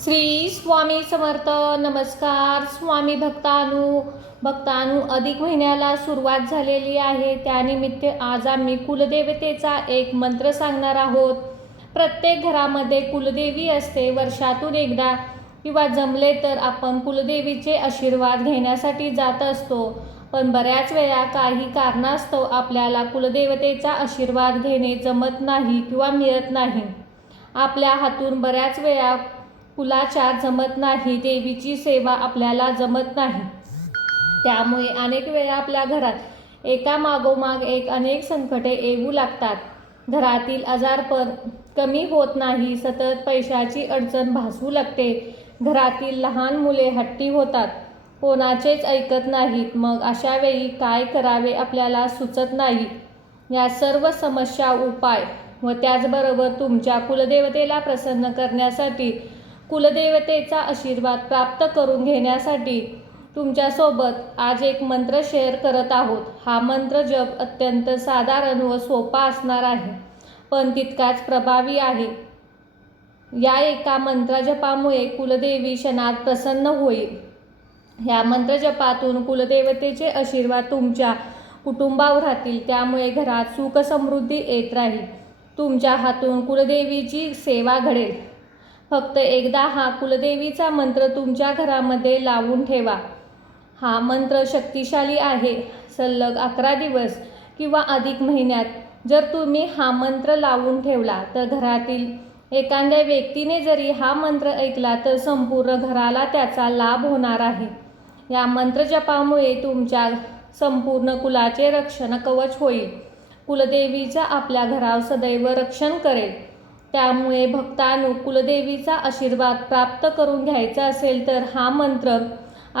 श्री स्वामी समर्थ. नमस्कार स्वामी भक्तानु अधिक महिन्याला सुरुवात झालेली आहे. त्यानिमित्त आज आम्ही कुलदेवतेचा एक मंत्र सांगणार आहोत. प्रत्येक घरामध्ये कुलदेवी असते. वर्षातून एकदा किंवा जमले तर आपण कुलदेवीचे आशीर्वाद घेण्यासाठी जात असतो. पण बऱ्याच वेळा काही कारणास्तव आपल्याला कुलदेवतेचा आशीर्वाद घेणे जमत नाही किंवा मिळत नाही. आपल्या हातून बऱ्याच वेळा कुलाचार जमत नाही, देवीची सेवा आपल्याला जमत नाही. त्यामुळे अनेक वेळा आपल्या घरात एकामागोमाग एक अनेक संकटे येऊ लागतात. घरातील आजारपण कमी होत नाही, सतत पैशाची अडचण भासू लागते. घरातील लहान मुले हट्टी होतात, कोणाचेच ऐकत नाहीत. मग अशा वेळी काय करावे आपल्याला सुचत नाही. या सर्व समस्या उपाय व त्याचबरोबर तुमच्या कुलदेवतेला प्रसन्न करण्यासाठी, कुलदेवतेचा आशीर्वाद प्राप्त करून घेण्यासाठी तुमच्यासोबत आज एक मंत्र शेअर करत आहोत. हा मंत्र जप अत्यंत साधारण व सोपा असणार आहे, पण तितकाच प्रभावी आहे. या एका मंत्रजपामुळे कुलदेवी क्षणात प्रसन्न होईल. या मंत्रजपातून कुलदेवतेचे आशीर्वाद तुमच्या कुटुंबावर राहतील. त्यामुळे घरात सुख समृद्धी येत राहील. तुमच्या हातून कुलदेवीची सेवा घडेल. फक्त एकदा हा कुलदेवीचा मंत्र तुमच्या घरामध्ये लावून ठेवा. हा मंत्र शक्तिशाली आहे. सलग 11 दिवस किंवा अधिक महिन्यात जर तुम्ही हा मंत्र लावून ठेवला तर घरातील एखाद्या व्यक्तीने जरी हा मंत्र ऐकला तर संपूर्ण घराला त्याचा लाभ होणार आहे. या मंत्रजपामुळे तुमच्या संपूर्ण कुलाचे रक्षण कवच होईल. कुलदेवीचा आपल्या घरावर सदैव रक्षण करेल. त्यामुळे भक्तांनो, कुलदेवीचा आशीर्वाद प्राप्त करून घ्यायचा असेल तर हा मंत्र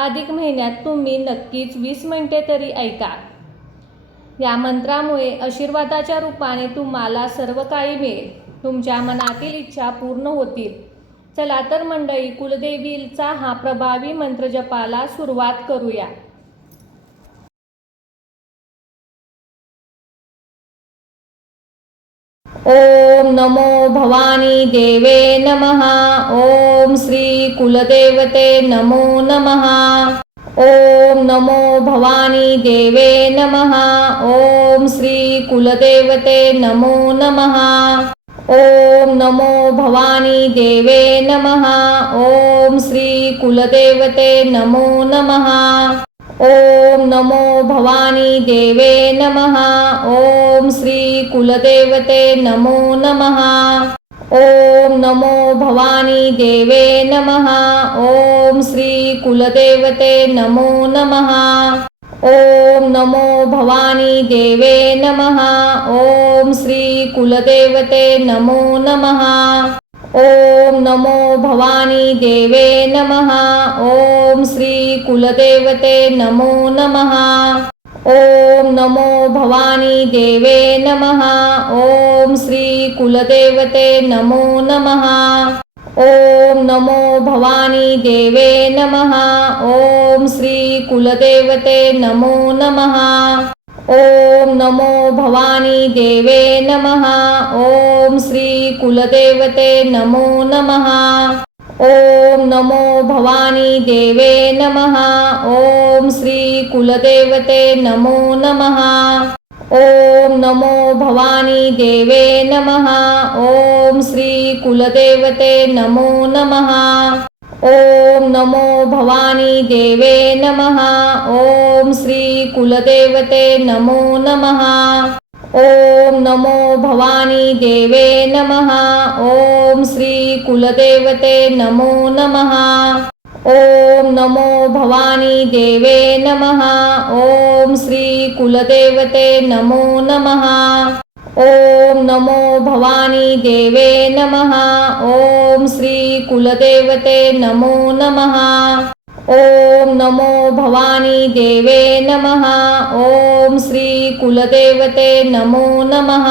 अधिक महिन्यात तुम्ही नक्कीच 20 मिनिटे तरी ऐका. या मंत्रामुळे आशीर्वादाच्या रूपाने तुम्हाला सर्व काही मिळेल. तुमच्या मनातील इच्छा पूर्ण होतील. चला तर मंडळी, कुलदेवीचा हा प्रभावी मंत्रजपाला सुरुवात करूया. ओम नमो भवानी देवे नमः. ओम श्री कुलदेवते नमो नमः. ओम नमो भवानी देवे नमः. ओम श्री कुलदेवते नमो नमः. ओम नमो भवानी देवे नमः. ओम श्री कुलदेवते नमो नमः. ओम नमो भवानी देवे नमः. ओम श्री कुलदेवते नमो नमः. ओम नमो भवानी देवे नमः. ओम श्री कुलदेवते नमो नमः. ओम नमो भवानी देवे नमः. ओम श्री कुलदेवते नमो नमः. ओम नमो भवानी देवे नमः. ओम श्री कुलदेवते नमो नमः. ओम नमो भवानी देवे नमः. ओम श्री कुलदेवते नमो नमः. ओम नमो भवानी देवे नमः. ओम श्री कुलदेवते नमो नमः. ओम नमो भवानी देवे नमः. ओम श्री कुलदेवते नमो नमः. ओम नमो भवानी देवे नमः. ओम श्री कुलदेवते नमो नमः. ओम नमो भवानी देवे नमः. ओम श्री कुलदेवते नमो नमः. ओम नमो भवानी देवे नमः. ओम श्री कुलदेवते नमो नमः. ओम नमो भवानी देवे नमः. ओम श्री कुलदेवते नमो नमः. ओम नमो भवानी देवे नमः. ओम श्री कुलदेवते नमो नमः. ओम नमो भवानी देवे नमः. ओम श्री कुलदेवते नमो नमः. ओम नमो भवानी देवे नमः. ओम श्री कुलदेवते नमो नमः.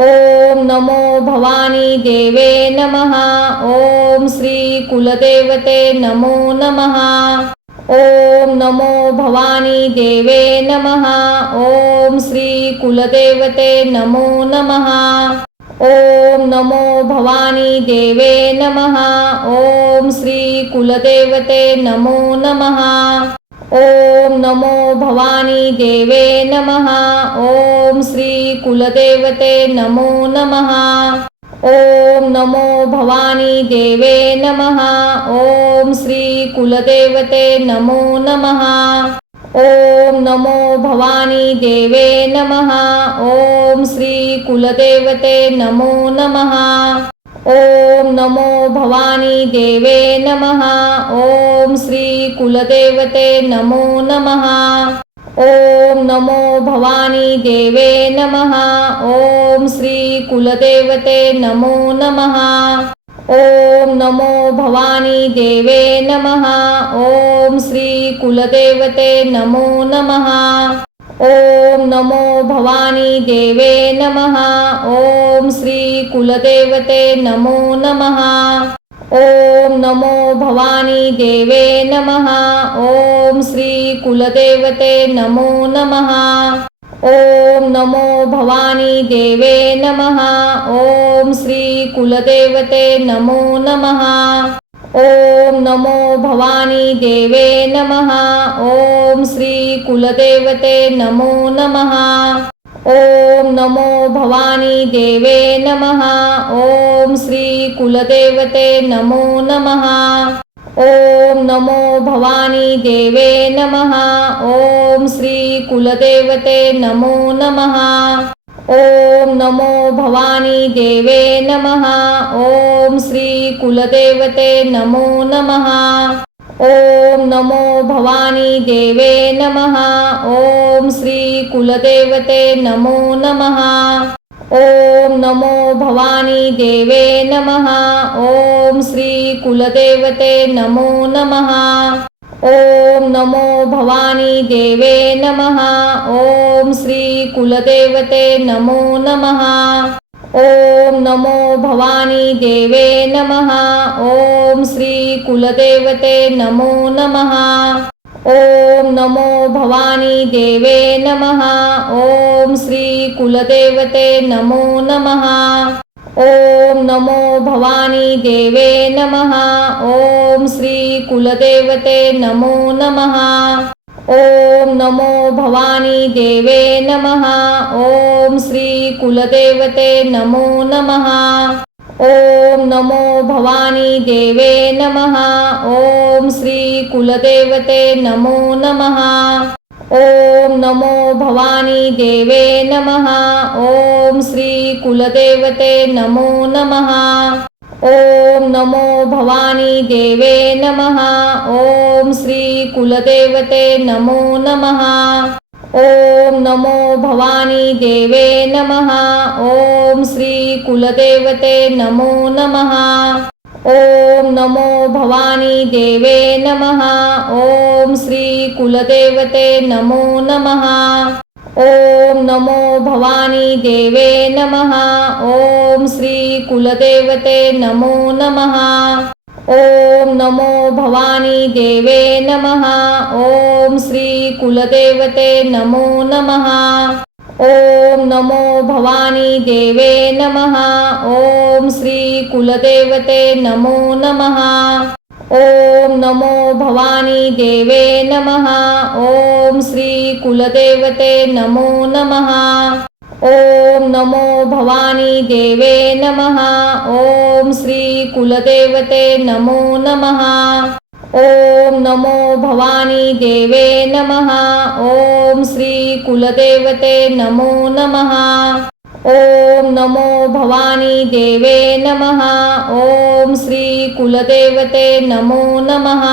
ओम नमो भवानी देवे नमः. ओम श्री कुलदेवते नमो नमः. ओम नमो भवानी देवे नमः. ओम श्री कुलदेवते नमो नमः. ओम नमो भवानी देवे नमः। ओम श्री कुलदेवते नमो नमः। ओम नमो भवानी देवे नमः। ओम श्री कुलदेवते नमो नमः। ओम नमो भवानी देवे नमः। ओम श्री कुलदेवते नमो नमः। ओम नमो भवानी देवे नमः। ओम श्री कुलदेवते नमो नमः। ओम नमो भवानी देवे नमः। ओम श्री कुलदेवते नमो नमः। ओम नमो भवानी देवे नमः। ओम श्री कुलदेवते नमो नमः। ओम नमो भवानी देवे नमः। ओम श्री कुलदेवते नमो नमः। ओम नमो भवानी देवे नमः। ओम श्री कुलदेवते नमो नमः। ओम नमो भवानी देवे नमः। ओम श्री कुलदेवते नमो नमः। ओम नमो भवानी देवे नमः। ओम श्री कुलदेवते नमो नमः। ओम नमो भवानी देवे नमः। ओम श्री कुलदेवते नमो नमः। ओम नमो भवानी देवे नमः। ओम श्री कुलदेवते नमो नमः। ओम नमो भवानी देवे नमः। ओम श्री कुलदेवते नमो नमः। ओम नमो भवानी देवे नमः। ओम श्री कुलदेवते नमो नमः। ओम नमो भवानी देवे नमः। ओम श्री कुलदेवते नमो नमः। ओम नमो भवानी देवे नमः। ओम श्री कुलदेवते नमो नमः। ओम नमो भवानी देवे नमः। ओम श्री कुलदेवते नमो नमः। ओम नमो भवानी देवे नमः। ओम श्री कुलदेवते नमो नमः। ओम नमो भवानी देवे नमः। ओम श्री कुलदेवते नमो नमः। ओम नमो भवानी देवे नमः। ओम श्री कुलदेवते नमो नमः। ओम नमो भवानी देवे नमः। ओम श्री कुलदेवते नमो नमः। ओम नमो भवानी देवे नमः। ओम श्री कुलदेवते नमो नमः। ओम नमो भवानी देवे नमः। ओम श्री कुलदेवते नमो नमः। ओम नमो भवानी देवे नमः। ओम श्री कुलदेवते नमो नमः। ओम नमो भवानी देवे नमः। ओम श्री कुलदेवते नमो नमः। ओम नमो भवानी देवे नमः। ओम श्री कुलदेवते नमो नमः। ओम नमो भवानी देवे नमः। ओम श्री कुलदेवते नमो नमः। ओम नमो भवानी देवे नमः। ओम श्री कुलदेवते नमो नमः। ओम नमो भवानी देवे नमः। ओम श्री कुलदेवते नमो नमः। ओम नमो भवानी देवे नमः। ओम श्री कुलदेवते नमो नमः। ओम नमो भवानी देवे नमः। ओम श्री कुलदेवते नमो नमः। ओम नमो भवानी देवे नमः। ओम श्री कुलदेवते नमो नमः। ओम नमो भवानी देवे नमः। ओम श्री कुलदेवते नमो नमः।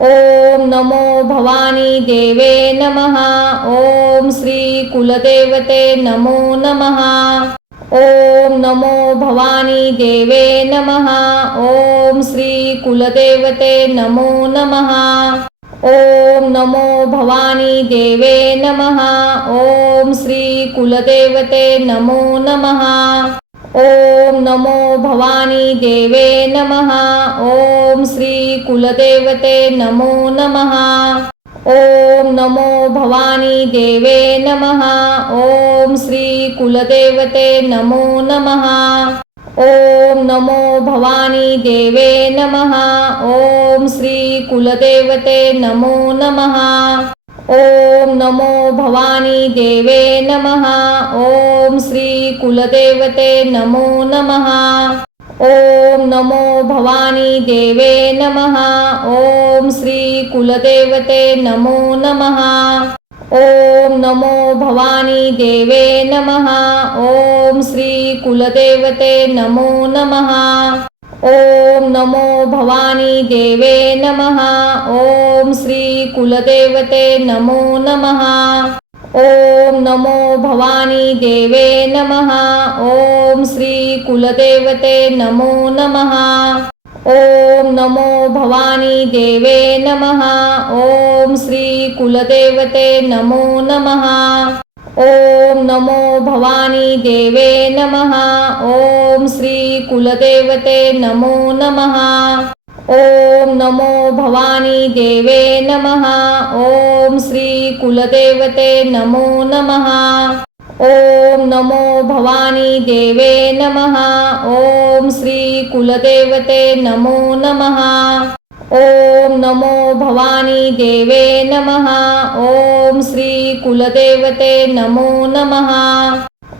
ओम नमो भवानी देवे नमः। ओम श्री कुलदेवते नमो नमः। ओम नमो भवानी देवे नमः। ओम श्री कुलदेवते नमो नमः। ओम नमो भवानी देवे नमः। ओम श्री कुलदेवते नमो नमः। ओम नमो भवानी देवे नमः। ओम श्री कुलदेवते नमो नमः। ओम नमो भवानी देवे नमः। ओम श्री कुलदेवते नमो नमः। ओम नमो भवानी देवे नमः। ओम श्री कुलदेवते नमो नमः। ओम नमो भवानी देवे नमः। ओम श्री कुलदेवते नमो नमः। ओम नमो भवानी देवे नमः। ओम श्री कुलदेवते नमो नमः। ओम नमो भवानी देवे नमः। ओम श्री कुलदेवते नमो नमः। ओम नमो भवानी देवे नमः। ओम श्री कुलदेवते नमो नमः। ओम नमो भवानी देवे नमः। ओम श्री कुलदेवते नमो नमः। ओम नमो भवानी देवे नमः। ओम श्री कुलदेवते नमो नमः। ओम नमो भवानी देवे नमः। ओम श्री कुलदेवते नमो नमः। ओम नमो भवानी देवे नमः। ओम श्री कुलदेवते नमो नमः। ओम नमो भवानी देवे नमः। ओम श्री कुलदेवते नमो नमः। ओम नमो भवानी देवे नमः। ओम श्री कुलदेवते नमो नमः।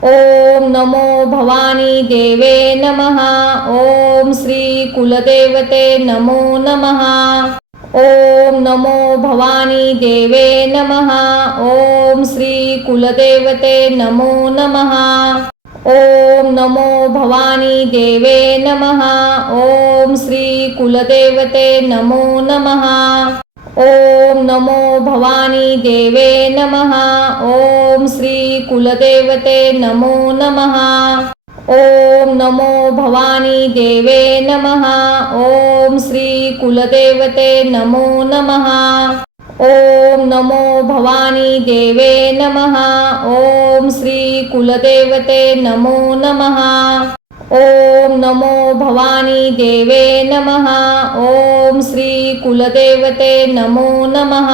ओम नमो भवानी देवे नमः। ओम श्री कुलदेवते नमो नमः। ओम नमो भवानी देवे नमः। ओम श्री कुलदेवते नमो नमः। ओम नमो भवानी देवे नमः। ओम श्री कुलदेवते नमो नमः। ओम नमो भवानी देवे नमः। ओम श्री कुलदेवते नमो नमः। ओम नमो भवानी देवे नमः। ओम श्री कुलदेवते नमो नमः। ओम नमो भवानी देवे नमः। ओम श्री कुलदेवते नमो नमः। ओम नमो भवानी देवे नमः। ओम श्री कुलदेवते नमो नमः।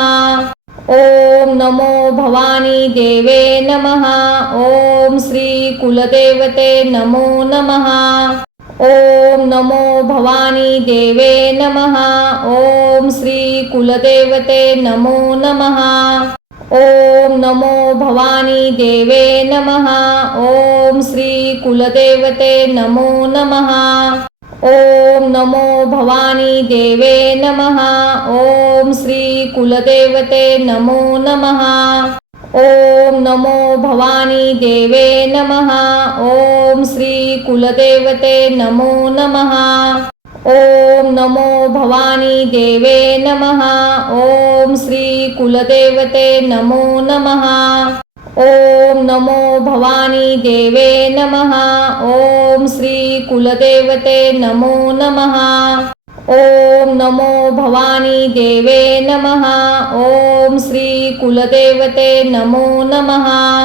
ओम नमो भवानी देवे नमः। ओम श्री कुलदेवते नमो नमः। ओम नमो भवानी देवे नमः। ओम श्री कुलदेवते नमो नमः। ओम नमो भवानी देवे नमः। ओम श्री कुलदेवते नमो नमः। ओम नमो भवानी देवे नमः। ओम श्री कुलदेवते नमो नमः। ओम नमो भवानी देवे नमः। ओम श्री कुलदेवते नमो नमः। ओम नमो भवानी देवे नमः। ओम श्री कुलदेवते नमो नमः। ओम नमो भवानी देवे नमः। ओम श्री कुलदेवते नमो नमः। ओम नमो भवानी देवे नमः। ओम श्री कुलदेवते नमो नमः।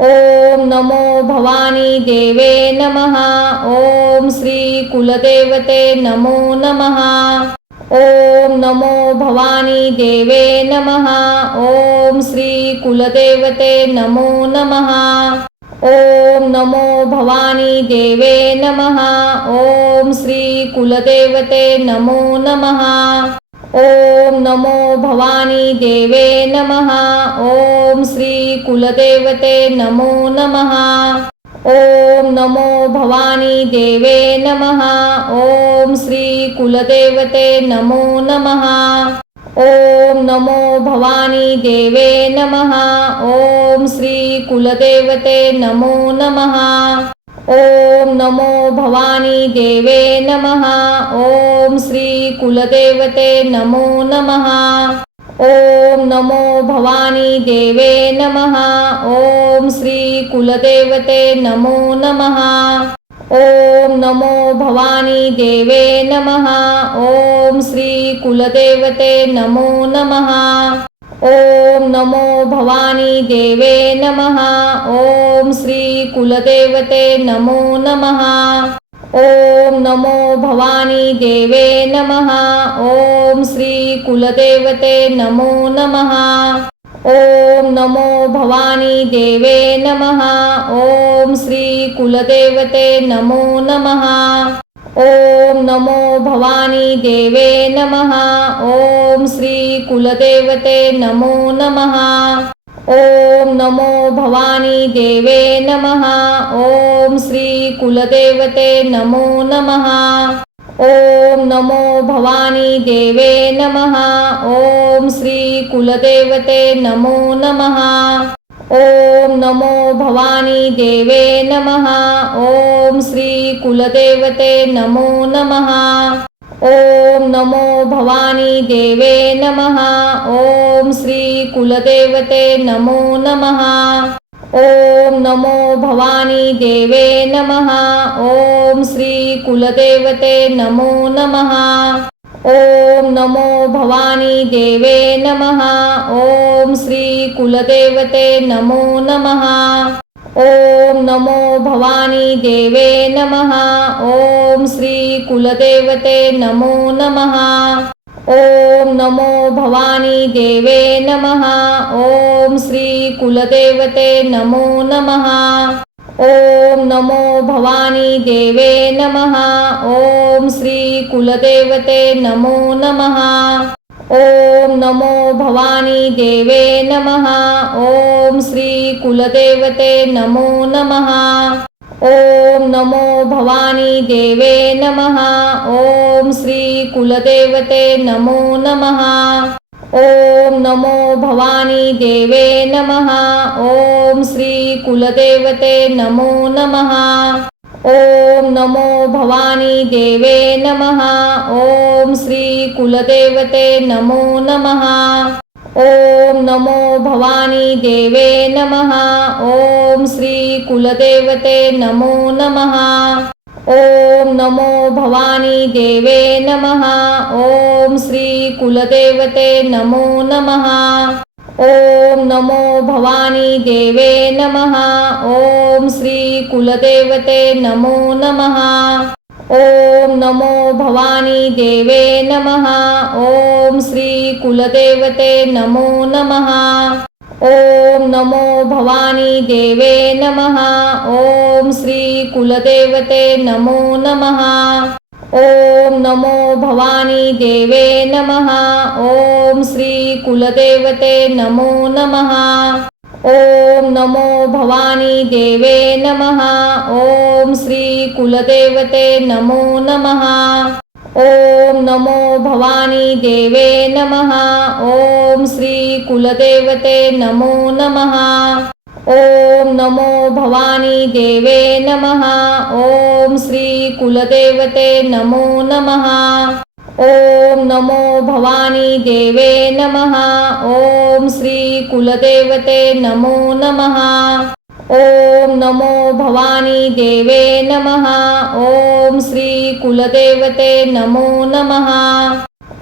ओम नमो भवानी देवे नमः। ओम श्री कुलदेवते नमो नमः। ओम नमो भवानी देवे नमः। ओम श्री कुलदेवते नमो नमः। ओम नमो भवानी देवे नमः। ओम श्री कुलदेवते नमो नमः। ओम नमो भवानी देवे नमः। ओम श्री कुलदेवते नमो नमः। ओम नमो भवानी देवे नमः। ओम श्री कुलदेवते नमो नमः। ओम नमो भवानी देवे नमः। ओम श्री कुलदेवते नमो नमः। ओम नमो भवानी देवे नमः। ओम श्री कुलदेवते नमो नमः। ओम नमो भवानी देवे नमः। ओम श्री कुलदेवते नमो नमः। ओम नमो भवानी देवे नमः। ओम श्री कुलदेवते नमो नमः। ओम नमो भवानी देवे नमः। ओम श्री कुलदेवते नमो नमः। ओम नमो भवानी देवे नमः। ओम श्री कुलदेवते नमो नमः। ओम नमो भवानी देवे नमः। ओम श्री कुलदेवते नमो नमः। ओम नमो भवानी देवे नमः। ओम श्री कुलदेवते नमो नमः। ओम नमो भवानी देवे नमः। ओम श्री कुलदेवते नमो नमः। ओम नमो भवानी देवे नमः। ओम श्री कुलदेवते नमो नमः। ओम नमो भवानी देवे नमः। ओम श्री कुलदेवते नमो नमः। ओम नमो भवानी देवे नमः। ओम श्री कुलदेवते नमो नमः। ओम नमो भवानी देवे नमः। ओम श्री कुलदेवते नमो नमः। ओम नमो भवानी देवे नमः। ओम श्री कुलदेवते नमो नमः। ओम नमो भवानी देवे नमः। ओम श्री कुलदेवते नमो नमः। ओम नमो भवानी देवे नमः। ओम श्री कुलदेवते नमो नमः। ओम नमो भवानी देवे नमः। ओम श्री कुलदेवते नमो नमः। ओम नमो भवानी देवे नमः। ओम श्री कुलदेवते नमो नमः। ओम नमो भवानी देवे नमः। ओम श्री कुलदेवते नमो नमः। ओम नमो भवानी देवे नमः। ओम श्री कुलदेवते नमो नमः। ओम नमो भवानी देवे नमः। ओम श्री कुलदेवते नमो नमः। ओम नमो भवानी देवे नमः। ओम श्री कुलदेवते नमो नमः। ओम नमो भवानी देवे नमः। ओम श्री कुलदेवते नमो नमः। ओम नमो भवानी देवे नमः। ओम श्री कुलदेवते नमो नमः। ओम नमो भवानी देवे नमः। ओम श्री कुलदेवते नमो नमः। ओम नमो भवानी देवे नमः। ओम श्री कुलदेवते नमो नमः। ओम नमो भवानी देवे नमः। ओम श्री कुलदेवते नमो नमः। ओम नमो भवानी देवे नमः। ओम श्री कुलदेवते नमो नमः। ओम नमो भवानी देवे नमः। ओम श्री कुलदेवते नमो नमः। ओम नमो भवानी देवे नमः। ओम श्री कुलदेवते नमो नमः। ओम नमो भवानी देवे नमः। ओम श्री कुलदेवते नमो नमः। ओम नमो भवानी देवे नमः। ओम श्री कुलदेवते नमो नमः।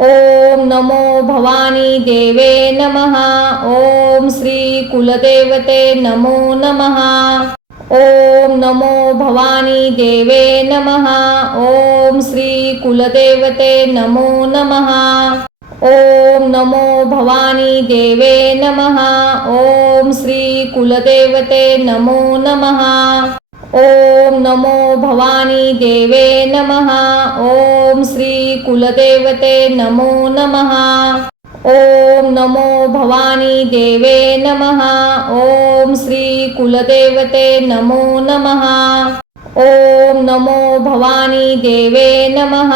ओम नमो भवानी देवे नमः। ओम श्री कुलदेवते नमो नमः। ओम नमो भवानी देवे नमः। ओम श्री कुलदेवते नमो नमः। ओम नमो भवानी देवे नमः। ओम श्री कुलदेवते नमो नमः। ओम नमो भवानी देवे नमः। ओम श्री कुलदेवते नमो नमः। ओम नमो भवानी देवे नमः। ओम श्री कुलदेवते नमो नमः। ओम नमो भवानी देवे नमः।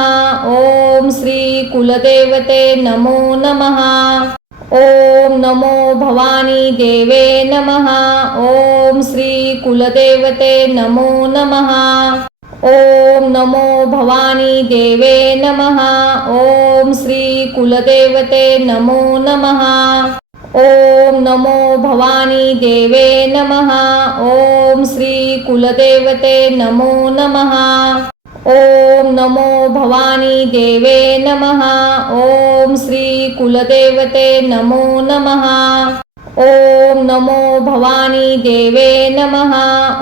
ओम श्री कुलदेवते नमो नमः। ओम नमो भवानी देवे नमः। ओम श्री कुलदेवते नमो नमः। ओम नमो भवानी देवे नमः। ओम श्री कुलदेवते नमो नमः। ओम नमो भवानी देवे नमः। ओम श्री कुलदेवते नमो नमः। ओम नमो भवानी देवे नमः। ओम श्री कुलदेवते नमो नमः। ओम नमो भवानी देवे नमः।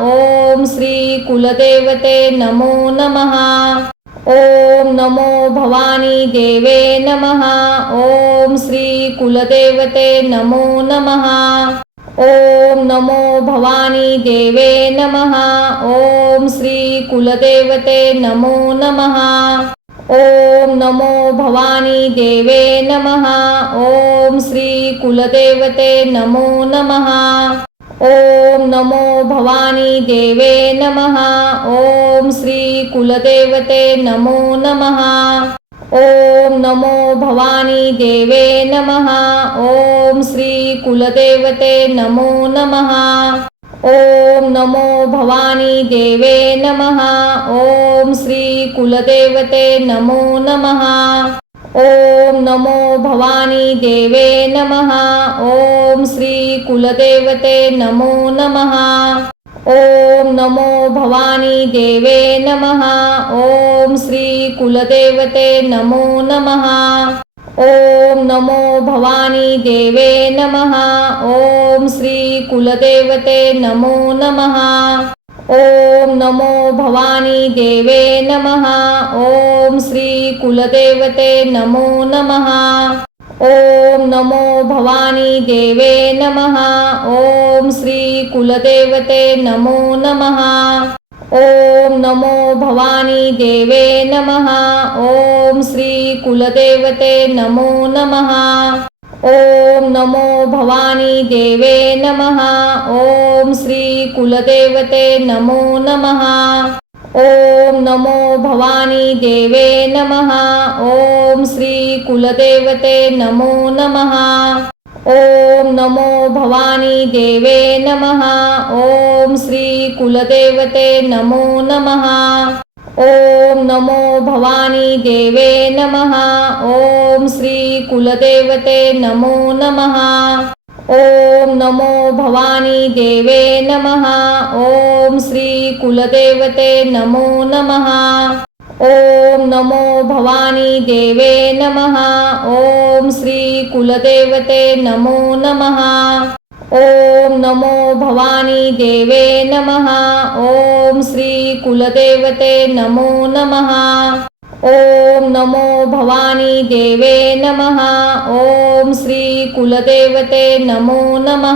ओम श्री कुलदेवते नमो नमः। ओम नमो भवानी देवे नमः। ओम श्री कुलदेवते नमो नमः। ओम नमो भवानी देवे नमः। ओम श्री कुलदेवते नमो नमः। ओम नमो भवानी देवे नमः। ओम श्री कुलदेवते नमो नमः। ओम नमो भवानी देवे नमः। ओम श्री कुलदेवते नमो नमः। ओम नमो भवानी देवे नमः। ओम श्री कुलदेवते नमो नमः। ओम नमो भवानी देवे नमः। ओम श्री कुलदेवते नमो नमः। ओम नमो भवानी देवे नमः। ओम श्री कुलदेवते नमो नमः। ओम नमो भवानी देवे नमः। ओम श्री कुलदेवते नमो नमः। ओम नमो भवानी देवे नमः। ओम श्री कुलदेवते नमो नमः। ओम नमो भवानी देवे नमः। ओम श्री कुलदेवते नमो नमः। ओम नमो भवानी देवे नमः। ओम श्री कुलदेवते नमो नमः। ओम नमो भवानी देवे नमः। ओम श्री कुलदेवते नमो नमः। ओम नमो भवानी देवे नमः। ओम श्री कुलदेवते नमो नमः। ओम नमो भवानी देवे नमः। ओम श्री कुलदेवते नमो नमः। ओम नमो भवानी देवे नमः। ओम श्री कुलदेवते नमो नमः। ओम नमो भवानी देवे नमः। ओम श्री कुलदेवते नमो नमः। ओम नमो भवानी देवे नमः। ओम श्री कुलदेवते नमो नमः। ओम नमो भवानी देवे नमः। ओम श्री कुलदेवते नमो नमः। ओम नमो भवानी देवे नमः। ओम श्री कुलदेवते नमो नमः। ओम नमो भवानी देवे नमः। ओम श्री कुलदेवते नमो नमः।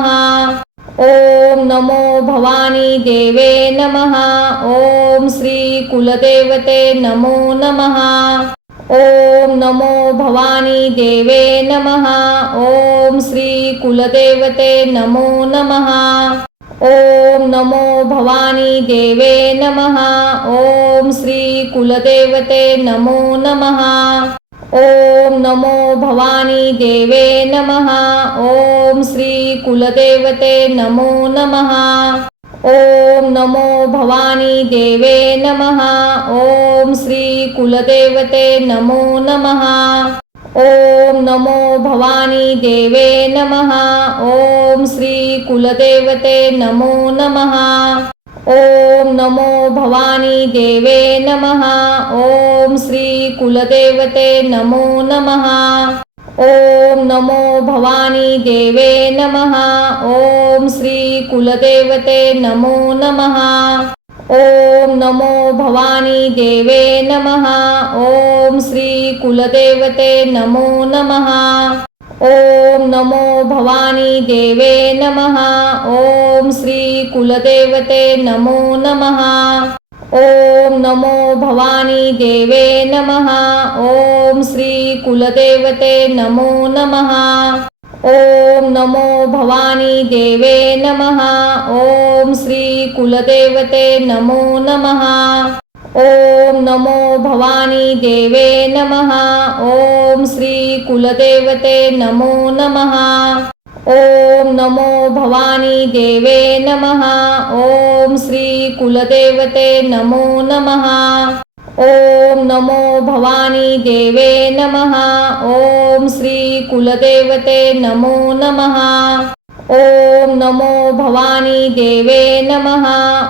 ओम नमो भवानी देवे नमः। ओम श्री कुलदेवते नमो नमः। ओम नमो भवानी देवे नमः। ओम श्री कुलदेवते नमो नमः। ओम नमो भवानी देवे नमः। ओम श्री कुलदेवते नमो नमः। ओम नमो भवानी देवे नमः। ओम श्री कुलदेवते नमो नमः। ओम नमो भवानी देवे नमः। ओम श्री कुलदेवते नमो नमः। ओम नमो भवानी देवे नमः। ओम श्री कुलदेवते नमो नमः। ओम नमो भवानी देवे नमः। ओम श्री कुलदेवते नमो नमः। ओम नमो भवानी देवे नमः। ओम श्री कुलदेवते नमो नमः। ओम नमो भवानी देवे नमः। ओम श्री कुलदेवते नमो नमः। ओम नमो भवानी देवे नमः। ओम श्री कुलदेवते नमो नमः। ओम नमो भवानी देवे नमः। ओम श्री कुलदेवते नमो नमः। ओम नमो भवानी देवे नमः। ओम श्री कुलदेवते नमो नमः। ओम नमो भवानी देवे नमः। ओम श्री कुलदेवते नमो नमः। ओम नमो भवानी देवे नमः। ओम श्री कुलदेवते नमो नमः। ओम नमो भवानी देवे नमः। ओम श्री कुलदेवते नमो नमः। ओम नमो भवानी देवे नमः।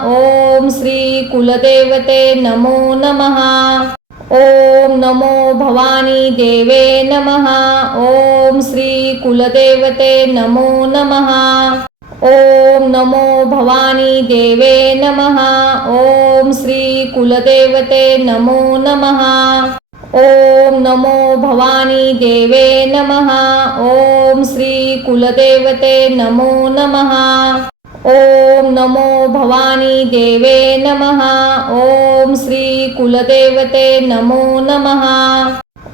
ओम श्री कुलदेवते नमो नमः। ओम नमो भवानी देवे नमः। ओम श्री कुलदेवते नमो नमः। ओम नमो भवानी देवे नमः। ओम श्री कुलदेवते नमो नमः। ओम नमो भवानी देवे नमः। ओम श्री कुलदेवते नमो नमः। ओम नमो भवानी देवे नमः। ओम श्री कुलदेवते नमो नमः।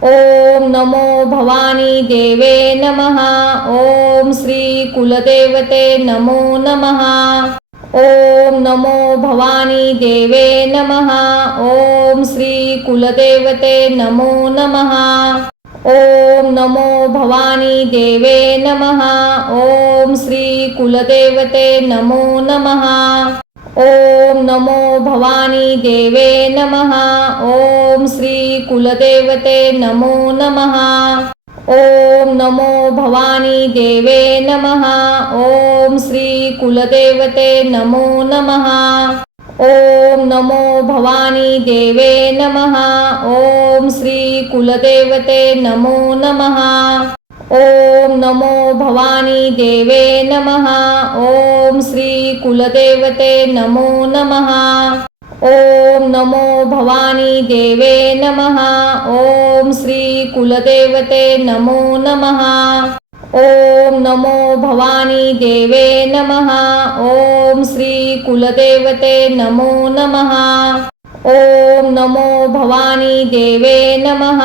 ओम नमो भवानी देवे नमः। ओम श्री कुलदेवते नमो नमः। ओम नमो भवानी देवे नमः। ओम श्री कुलदेवते नमो नमः। ओम नमो भवानी देवे नमः। ओम श्री कुलदेवते नमो नमः। ओम नमो भवानी देवे नमः। ओम श्री कुलदेवते नमो नमः। ओम नमो भवानी देवे नमः। ओम श्री कुलदेवते नमो नमः। ओम नमो भवानी देवे नमः। ओम श्री कुलदेवते नमो नमः। ओम नमो भवानी देवे नमः। ओम श्री कुलदेवते नमो नमः। ओम नमो भवानी देवे नमः। ओम श्री कुलदेवते नमो नमः। ओम नमो भवानी देवे नमः। ओम श्री कुलदेवते नमो नमः। ओम नमो भवानी देवे नमः।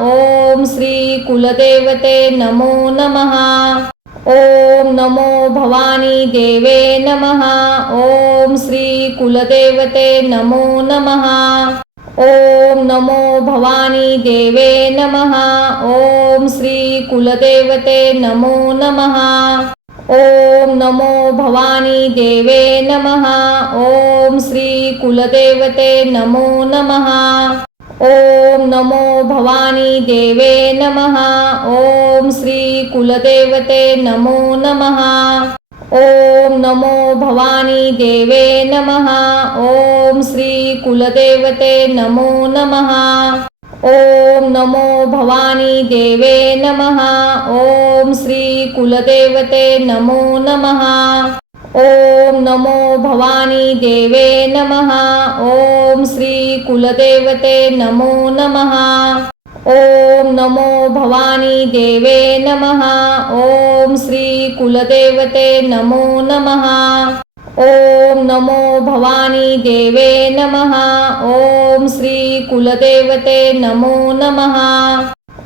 ओम श्री कुलदेवते नमो नमः। ओम नमो भवानी देवे नमः। ओम श्री कुलदेवते नमो नमः। ओम नमो भवानी देवे नमः। ओम श्री कुलदेवते नमो नमः। ओम नमो भवानी देवे नमः। ओम श्री कुलदेवते नमो नमः। ओम नमो भवानी देवे नमः। ओम श्री कुलदेवते नमो नमः। ओम नमो भवानी देवे नमः। ओम श्री कुलदेवते नमो नमः। ओम नमो भवानी देवे नमः। ओम श्री कुलदेवते नमो नमः। ओम नमो भवानी देवे नमः। ओम श्री कुलदेवते नमो नमः। ओम नमो भवानी देवे नमः। ओम श्री कुलदेवते नमो नमः। ओम नमो भवानी देवे नमः। ओम श्री कुलदेवते नमो नमः।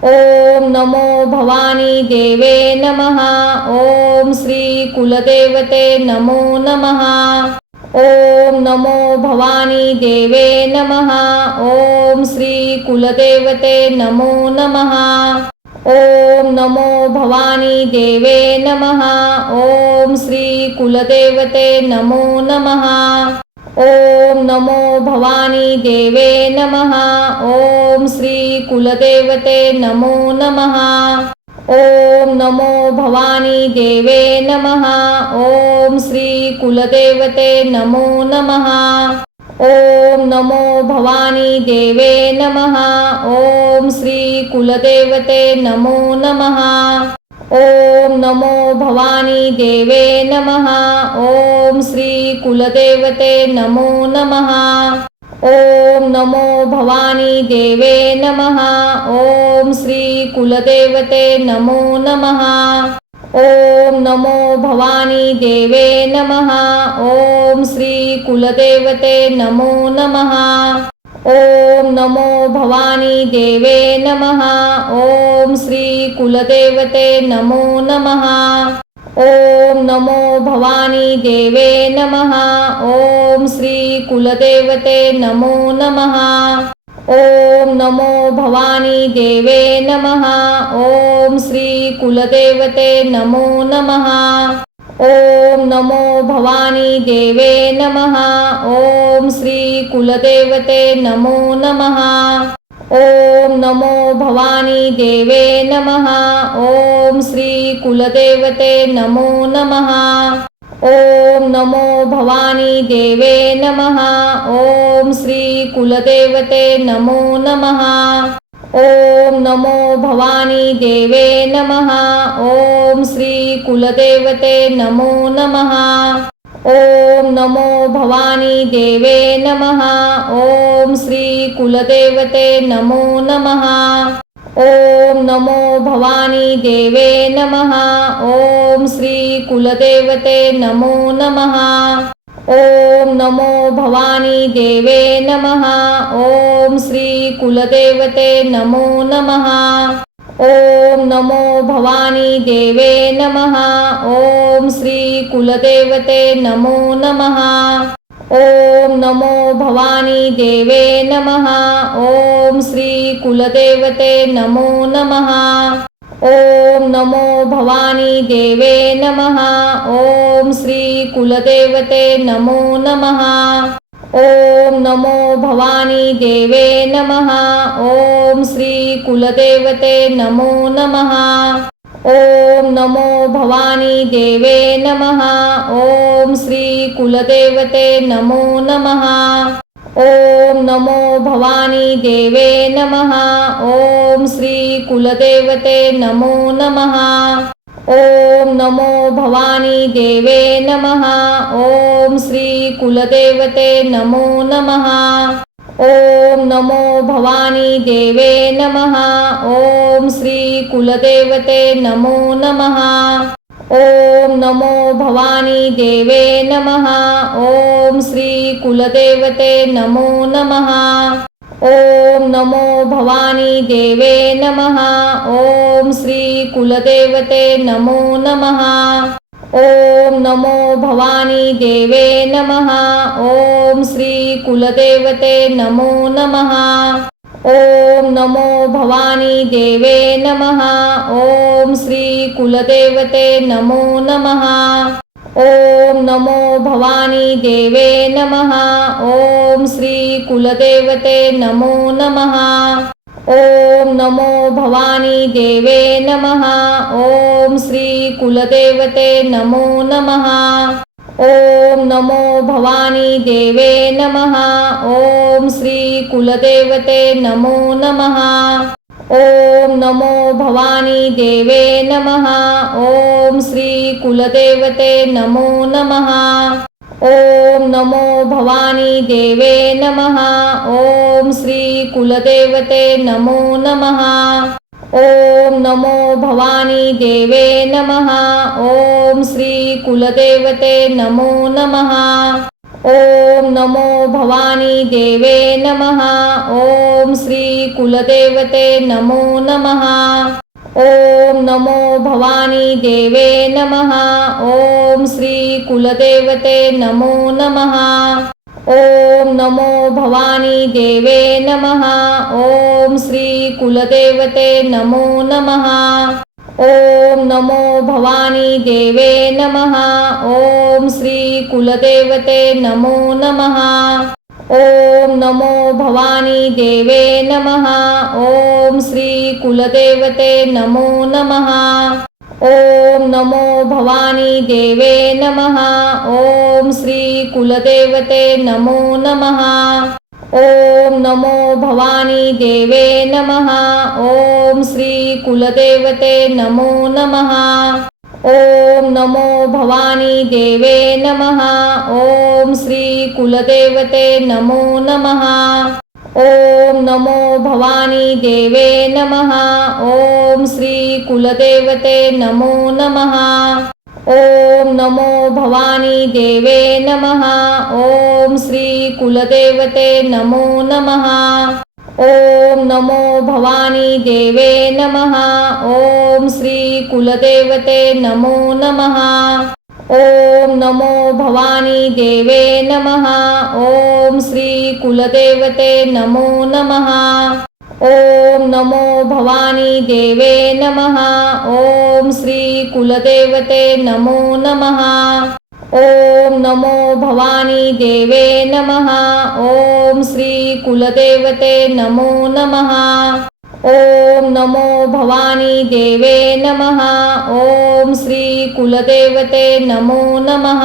ओम नमो भवानी देवे नमः। ओम श्री कुलदेवते नमो नमः। ओम नमो भवानी देवे नमः। ओम श्री कुलदेवते नमो नमः। ओम नमो भवानी देवे नमः। ओम श्री कुलदेवते नमो नमः। ओम नमो भवानी देवे नमः। ओम श्री कुलदेवते नमो नमः। ओम नमो भवानी देवे नमः। ओम श्री कुलदेवते नमो नमः। ओम नमो भवानी देवे नमः। ओम श्री कुलदेवते नमो नमः। ओम नमो भवानी देवे नमः। ओम श्री कुलदेवते नमो नमः। ओम नमो भवानी देवे नमः। ओम श्री कुलदेवते नमो नमः। ओम नमो भवानी देवे नमः। ओम श्री कुलदेवते नमो नमः। ओम नमो भवानी देवे नमः। ओम श्री कुलदेवते नमो नमः। ओम नमो भवानी देवे नमः। ओम श्री कुलदेवते नमो नमः। ओम नमो भवानी देवे नमः। ओम श्री कुलदेवते नमो नमः। ओम नमो भवानी देवे नमः। ओम श्री कुलदेवते नमो नमः। ओम नमो भवानी देवे नमः। ओम श्री कुलदेवते नमो नमः। ओम नमो भवानी देवे नमः। ओम श्री कुलदेवते नमो नमः। ओम नमो भवानी देवे नमः। ओम श्री कुलदेवते नमो नमः। ओम नमो भवानी देवे नमः। ओम श्री कुलदेवते नमो नमः। ओम नमो भवानी देवे नमः। ओम श्री कुलदेवते नमो नमः। ओम नमो भवानी देवे नमः। ओम श्री कुलदेवते नमो नमः। ओम नमो भवानी देवे नमः। ओम श्री कुलदेवते नमो नमः। ओम नमो भवानी देवे नमः। ओम श्री कुलदेवते नमो नमः। ओम नमो भवानी देवे नमः। ओम श्री कुलदेवते नमो नमः। ओम नमो भवानी देवे नमः। ओम श्री कुलदेवते नमो नमः। ओम नमो भवानी देवे नमः। ओम श्री कुलदेवते नमो नमः। ओम नमो भवानी देवे नमः। ओम श्री कुलदेवते नमो नमः। ओम नमो भवानी देवे नमः। ओम श्री कुलदेवते नमो नमः। ओम नमो भवानी देवे नमः। ओम श्री कुलदेवते नमो नमः। ओम नमो भवानी देवे नमः। ओम श्री कुलदेवते नमो नमः। ओम नमो भवानी देवे नमः। ओम श्री कुलदेवते नमो नमः। ओम नमो भवानी देवे नमः। ओम श्री कुलदेवते नमो नमः। ओम नमो भवानी देवे नमः। ओम श्री कुलदेवते नमो नमः। ओम नमो भवानी देवे नमः। ओम श्री कुलदेवते नमो नमः। ओम नमो भवानी देवे नमः। ओम श्री कुलदेवते नमो नमः। ओम नमो भवानी देवे नमः। ओम श्री कुलदेवते नमो नमः। ओम नमो भवानी देवे नमः। ओम श्री कुलदेवते नमो नमः। ओम नमो भवानी देवे नमः। ओम श्री कुलदेवते नमो नमः। ओम नमो भवानी देवे नमः। ओम श्री कुलदेवते नमो नमः। ओम नमो भवानी देवे नमः। ओम श्री कुलदेवते नमो नमः। ओम नमो भवानी देवे नमः। ओम श्री कुलदेवते नमो नमः। ओम नमो भवानी देवे नमः। ओम श्री कुलदेवते नमो नमः। ओम नमो भवानी देवे नमः। ओम श्री कुलदेवते नमो नमः। ओम नमो भवानी देवे नमः। ओम श्री कुलदेवते नमो नमः। ओम नमो भवानी देवे नमः। ओम श्री कुलदेवते नमो नमः। ओम नमो भवानी देवे नमः। ओम श्री कुलदेवते नमो नमः। ओम नमो भवानी देवे नमः। ओम श्री कुलदेवते नमो नमः। ओम नमो भवानी देवे नमः। ओम श्री कुलदेवते नमो नमः। ओम नमो भवानी देवे नमः। ओम श्री कुलदेवते नमो नमः। ओम नमो भवानी देवे नमः। ओम श्री कुलदेवते नमो नमः। ओम नमो भवानी देवे नमः। ओम श्री कुलदेवते नमो नमः। ओम नमो भवानी देवे नमः। ओम श्री कुलदेवते नमो नमः। ओम नमो भवानी देवे नमः। ओम श्री कुलदेवते नमो नमः। ओम नमो भवानी देवे नमः। ओम श्री कुलदेवते नमो नमः।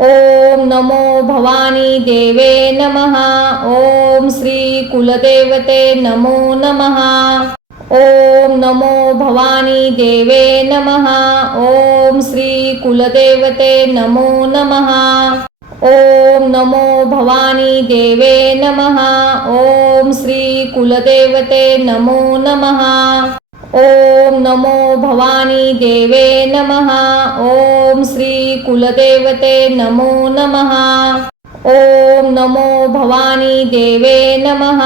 ओम नमो भवानी देवे नमः। ओम श्री कुलदेवते नमो नमः। ओम नमो भवानी देवे नमः। ओम श्री कुलदेवते नमो नमः। ओम नमो भवानी देवे नमः। ओम श्री कुलदेवते नमो नमः। ओम नमो भवानी देवे नमः। ओम श्री कुलदेवते नमो नमः। ओम नमो भवानी देवे नमः।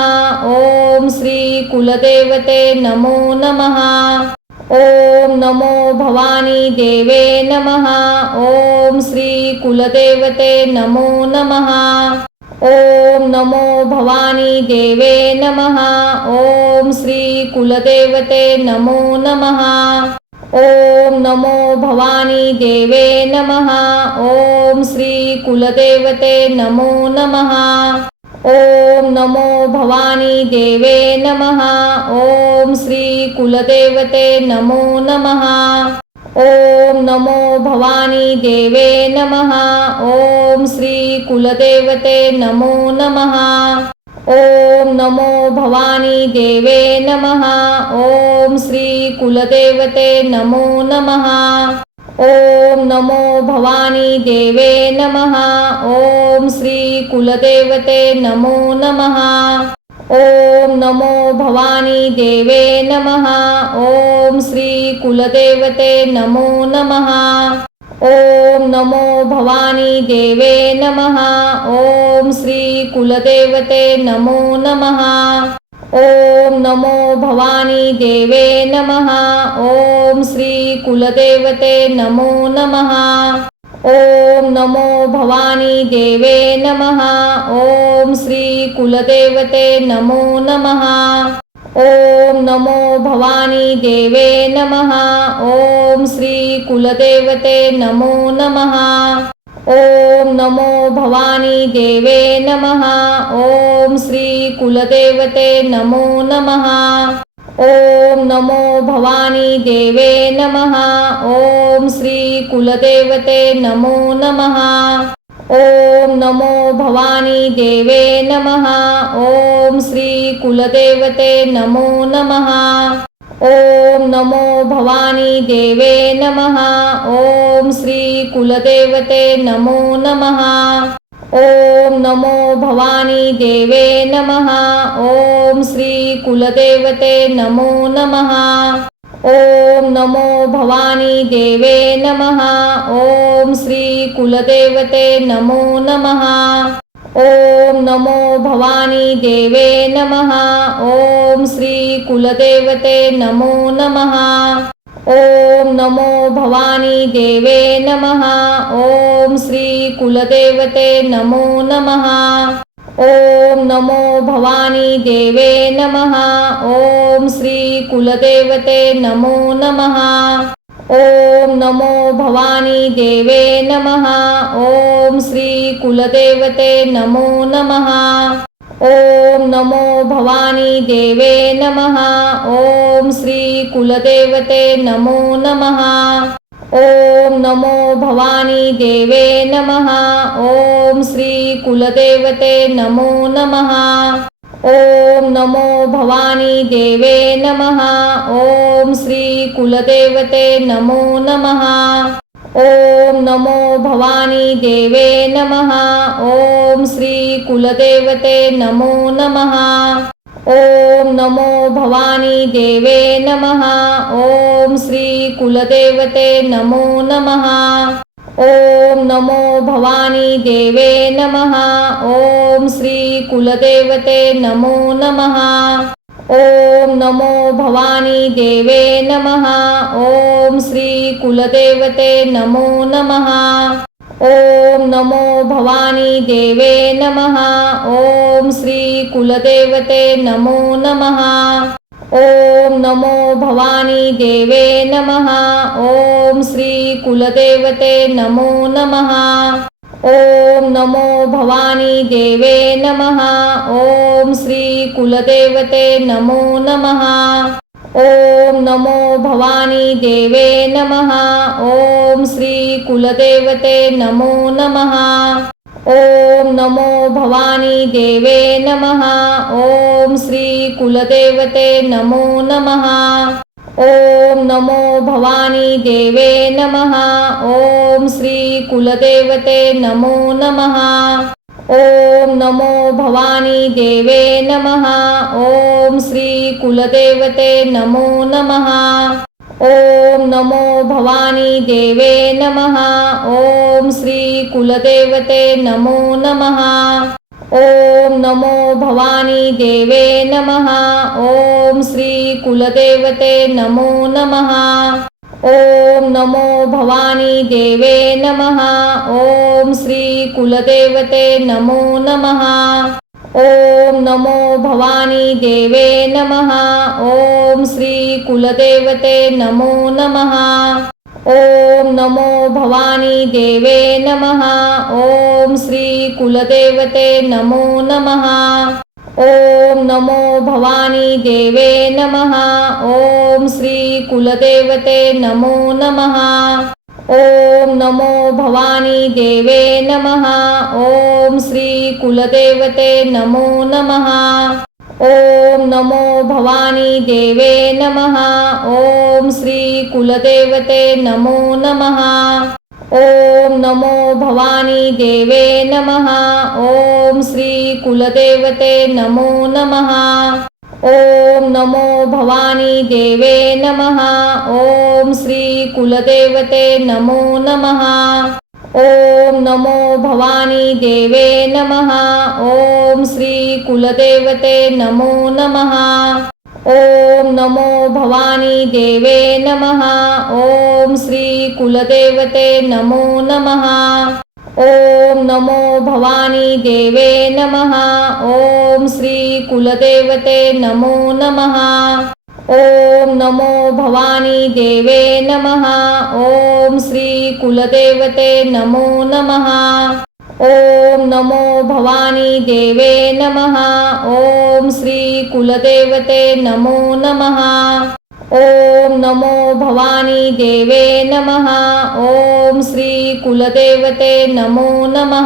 ओम श्री कुलदेवते नमो नमः। ओम नमो भवानी देवे नमः। ओम श्री कुलदेवते नमो नमः। ओम नमो भवानी देवे नमः। ओम श्री कुलदेवते नमो नमः। ओम नमो भवानी देवे नमः। ओम श्री कुलदेवते नमो नमः। ओम नमो भवानी देवे नमः। ओम श्री कुलदेवते नमो नमः। ओम नमो भवानी देवे नमः। ओम श्री कुलदेवते नमो नमः। ओम नमो भवानी देवे नमः। ओम श्री कुलदेवते नमो नमः। ओम नमो भवानी देवे नमः। ओम श्री कुलदेवते नमो नमः। ओम नमो भवानी देवे नमः। ओम श्री कुलदेवते नमो नमः। ओम नमो भवानी देवे नमः। ओम श्री कुलदेवते नमो नमः। ओम नमो भवानी देवे नमः। ओम श्री कुलदेवते नमो नमः। ओम नमो भवानी देवे नमः। ओम श्री कुलदेवते नमो नमः। ओम नमो भवानी देवे नमः। ओम श्री कुलदेवते नमो नमः। ओम नमो भवानी देवे नमः। ओम श्री कुलदेवते नमो नमः। ओम नमो भवानी देवे नमः। ओम श्री कुलदेवते नमो नमः। ओम नमो भवानी देवे नमः। ओम श्री कुलदेवते नमो नमः। ओम नमो भवानी देवे नमः। ओम श्री कुलदेवते नमो नमः। ओम नमो भवानी देवे नमः। ओम श्री कुलदेवते नमो नमः। ओम नमो भवानी देवे नमः। ओम श्री कुलदेवते नमो नमः। ओम नमो भवानी देवे नमः। ओम श्री कुलदेवते नमो नमः। ओम नमो भवानी देवे नमः। ओम श्री कुलदेवते नमो नमः। ओम नमो भवानी देवे नमः। ओम श्री कुलदेवते नमो नमः। ओम नमो भवानी देवे नमः। ओम श्री कुलदेवते नमो नमः। ओम नमो भवानी देवे नमः। ओम श्री कुलदेवते नमो नमः। ओम नमो भवानी देवे नमः। ओम श्री कुलदेवते नमो नमः। ओम नमो भवानी देवे नमः। ओम श्री कुलदेवते नमो नमः। ओम नमो भवानी देवे नमः। ओम श्री कुलदेवते नमो नमः। ओम नमो भवानी देवे नमः। ओम श्री कुलदेवते नमो नमः। ओम नमो भवानी देवे नमः। ओम श्री कुलदेवते नमो नमः। ओम नमो भवानी देवे नमः। ओम श्री कुलदेवते नमो नमः। ओम नमो भवानी देवे नमः। ओम श्री कुलदेवते नमो नमः। ओम नमो भवानी देवे नमः। ओम श्री कुलदेवते नमो नमः। ओम नमो भवानी देवे नमः। ओम श्री कुलदेवते नमो नमः। ओम नमो भवानी देवे नमः। ओम श्री कुलदेवते नमो नमः। ओम नमो भवानी देवे नमः। ओम कुलदेवते नमो नमः। ओम नमो भवानी देवे नमः। ओम श्री कुलदेवते नमो नमः। ओम नमो भवानी देवे नमः। ओम श्री कुलदेवते नमो नमः। ओम नमो भवानी देवे नमः। ओम श्री कुलदेवते नमो नमः। ओम नमो भवानी देवे नमः। ओम श्री कुलदेवते नमो नमः। ओम नमो भवानी देवे नमः। ओम श्री कुलदेवते नमो नमः। ओम नमो भवानी देवे नमः। ओम श्री कुलदेवते नमो नमः। ओम नमो भवानी देवे नमः। ओम श्री कुलदेवते नमो नमः। ओम नमो भवानी देवे नमः। ओम श्री कुलदेवते नमो नमः। ओम नमो भवानी देवे नमः। ओम श्री कुलदेवते नमो नमः। ओम नमो भवानी देवे नमः। ओम श्री कुलदेवते नमो नमः। ओम नमो भवानी देवे नमः। ओम श्री कुलदेवते नमो नमः। ओम नमो भवानी देवे नमः। ओम श्री कुलदेवते नमो नमः। ओम नमो भवानी देवे नमः। ओम श्री कुलदेवते नमो नमः। ओम नमो भवानी देवे नमः। ओम श्री कुलदेवते नमो नमः। ओम नमो भवानी देवे नमः। ओम श्री कुलदेवते नमो नमः। ओम नमो भवानी देवे नमः। ओम श्री कुलदेवते नमो नमः। ओम नमो भवानी देवे नमः। ओम श्री कुलदेवते नमो नमः। ओम नमो भवानी देवे नमः। ओम श्री कुलदेवते नमो नमः।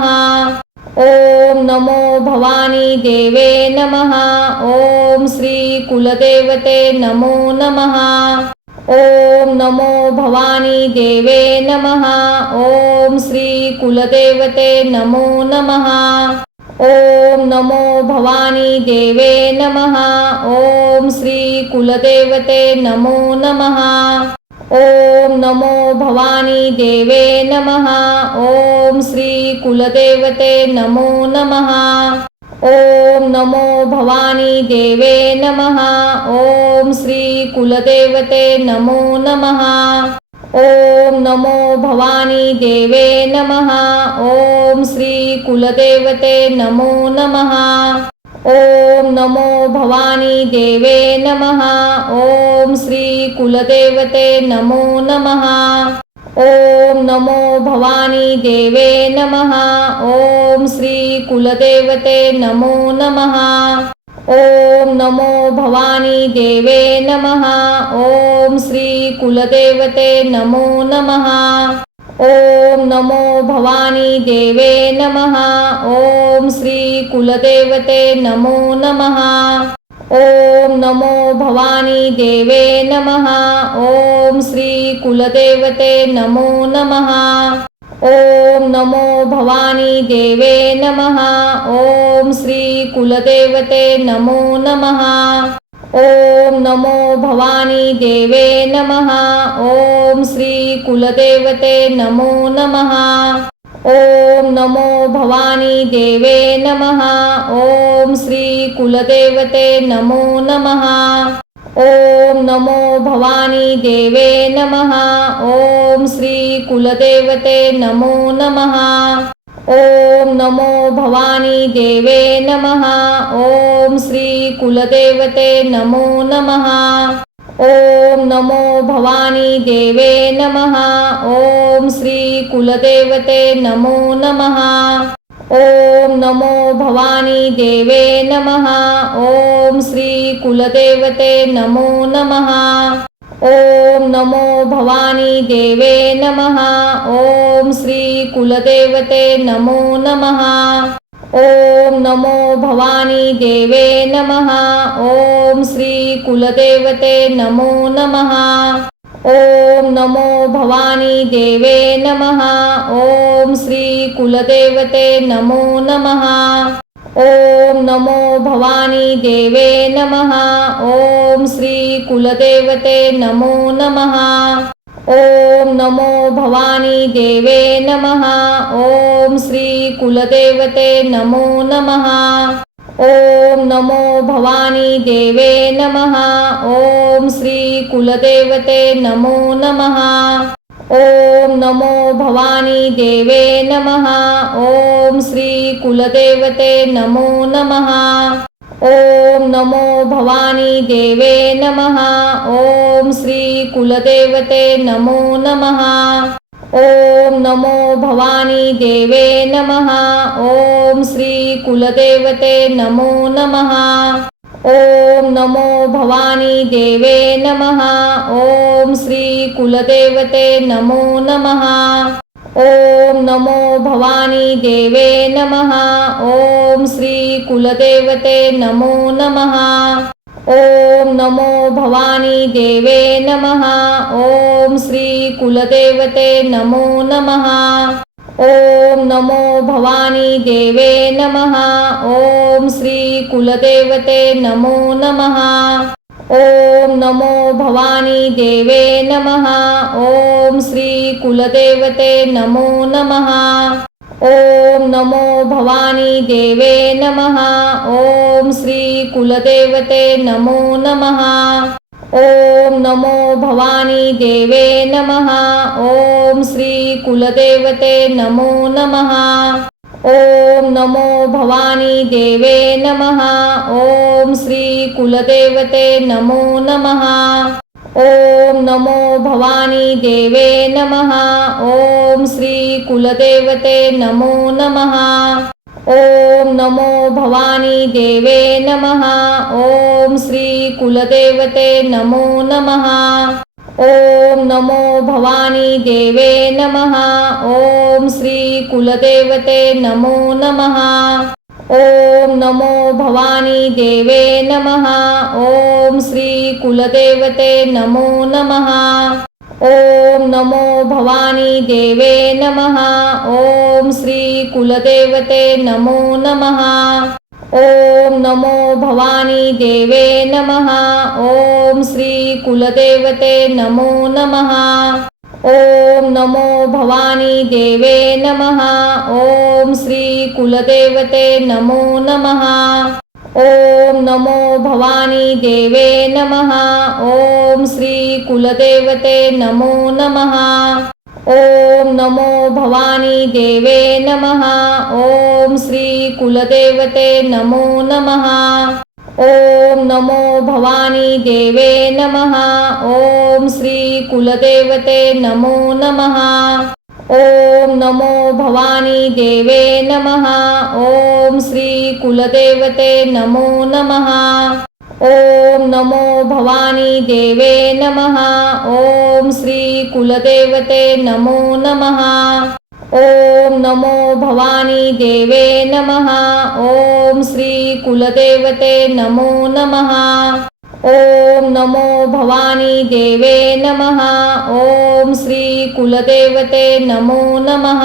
ओम नमो भवानी देवे नमः। ओम श्री कुलदेवते नमो नमः। ओम नमो भवानी देवे नमः। ओम श्री कुलदेवते नमो नमः। ओम नमो भवानी देवे नमः। ओम श्री कुलदेवते नमो नमः। ओम नमो भवानी देवे नमः। ओम श्री कुलदेवते नमो नमः। ओम नमो भवानी देवे नमः। ओम श्री कुलदेवते नमो नमः। ओम नमो भवानी देवे नमः। ओम श्री कुलदेवते नमो नमः। ओम नमो भवानी देवे नमः। ओम श्री कुलदेवते नमो नमः। ओम नमो भवानी देवे नमः। ओम श्री कुलदेवते नमो नमः। ओम नमो भवानी देवे नमः। ओम श्री कुलदेवते नमो नमः। ओम नमो भवानी देवे नमः। ओम श्री कुलदेवते नमो नमः। ओम नमो भवानी देवे नमः। ओम श्री कुलदेवते नमो नमः। ओम नमो भवानी देवे नमः। ओम श्री कुलदेवते नमो नमः। ओम नमो भवानी देवे नमः। ओम श्री कुलदेवते नमो नमः। ओम नमो भवानी देवे नमः। ओम श्री कुलदेवते नमो नमः। ओम नमो भवानी देवे नमः। ओम श्री कुलदेवते नमो नमः। ओम नमो भवानी देवे नमः। ओम श्री कुलदेवते नमो नमः। ओम नमो भवानी देवे नमः। ओम श्री कुलदेवते नमो नमः। ओम नमो भवानी देवे नमः। ओम श्री कुलदेवते नमो नमः। ओम नमो भवानी देवे नमः। ओम श्री कुलदेवते नमो नमः। ओम नमो भवानी देवे नमः। ओम श्री कुलदेवते नमो नमः। ओम नमो भवानी देवे नमः। ओम श्री कुलदेवते नमो नमः। ओम नमो भवानी देवे नमः। ओम श्री कुलदेवते नमो नमः। ओम नमो भवानी देवे नमः। ओम श्री कुलदेवते नमो नमः। ओम नमो भवानी देवे नमः। ओम श्री कुलदेवते नमो नमः। ओम नमो भवानी देवे नमः। ओम श्री कुलदेवते नमो नमः। ओम नमो भवानी देवे नमः। ओम श्री कुलदेवते नमो नमः। ओम नमो भवानी देवे नमः। ओम श्री कुलदेवते नमो नमः। ओम नमो भवानी देवे नमः। ओम श्री कुलदेवते नमो नमः। ओम नमो भवानी देवे नमः। ओम श्री कुलदेवते नमो नमः। ओम नमो भवानी देवे नमः। ओम श्री कुलदेवते नमो नमः। ओम नमो भवानी देवे नमः। ओम श्री कुलदेवते नमो नमः। ओम नमो भवानी देवे नमः। ओम श्री कुलदेवते नमो नमः। ओम नमो भवानी देवे नमः। ओम श्री कुलदेवते नमो नमः। ओम नमो भवानी देवे नमः। ओम श्री कुलदेवते नमो नमः। ओम नमो भवानी देवे नमः। ओम श्री कुलदेवते नमो नमः। ओम नमो भवानी देवे नमः। ओम श्री कुलदेवते नमो नमः। ओम नमो भवानी देवे नमः। ओम श्री कुलदेवते नमो नमः। ओम नमो भवानी देवे नमः। ओम श्री कुलदेवते नमो नमः। ओम नमो भवानी देवे नमः। ओम श्री कुलदेवते नमो नमः। ओम नमो भवानी देवे नमः। ओम श्री कुलदेवते नमो नमः। ओम नमो भवानी देवे नमः। ओम श्री कुलदेवते नमो नमः। ओम नमो भवानी देवे नमः। ओम श्री कुलदेवते नमो नमः। ओम नमो भवानी देवे नमः। ओम श्री कुलदेवते नमो नमः। ओम नमो भवानी देवे नमः। ओम श्री कुलदेवते नमो नमः। ओम नमो भवानी देवे नमः। ओम श्री कुलदेवते नमो नमः। ओम नमो भवानी देवे नमः। ओम श्री कुलदेवते नमो नमः। ओम नमो भवानी देवे नमः। ओम श्री कुलदेवते नमो नमः। ओम नमो भवानी देवे नमः। ओम श्री कुलदेवते नमो नमः। ओम नमो भवानी देवे नमः। ओम श्री कुलदेवते नमो नमः।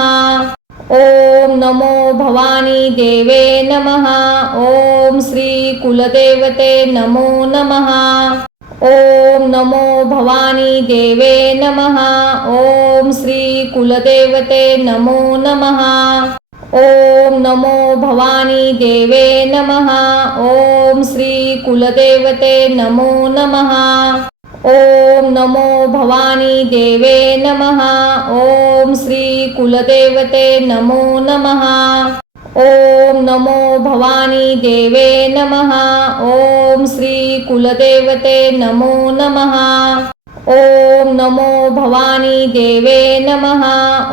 ओम नमो भवानी देवे नमः। ओम श्री कुलदेवते नमो नमः। ओम नमो भवानी देवे नमः। ओम श्री कुलदेवते नमो नमः। ओम नमो भवानी देवे नमः। ओम श्री कुलदेवते नमो नमः। ओम नमो भवानी देवे नमः। ओम श्री कुलदेवते नमो नमः। ओम नमो भवानी देवे नमः। ओम श्री कुलदेवते नमो नमः। ओम नमो भवानी देवे नमः।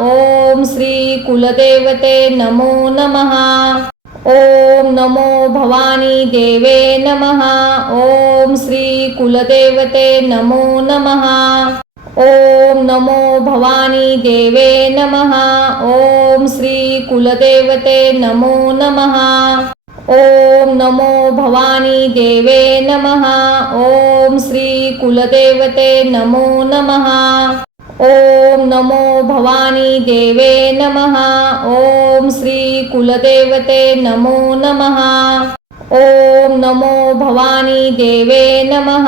ओम श्री कुलदेवते नमो नमः। ओम नमो भवानी देवे नमः। ओम श्री कुलदेवते नमो नमः। ओम नमो भवानी देवे नमः। ओम श्री कुलदेवते नमो नमः। ओम नमो भवानी देवे नमः। ओम श्री कुलदेवते नमो नमः। ओम नमो भवानी देवे नमः। ओम श्री कुलदेवते नमो नमः। ओम नमो भवानी देवे नमः।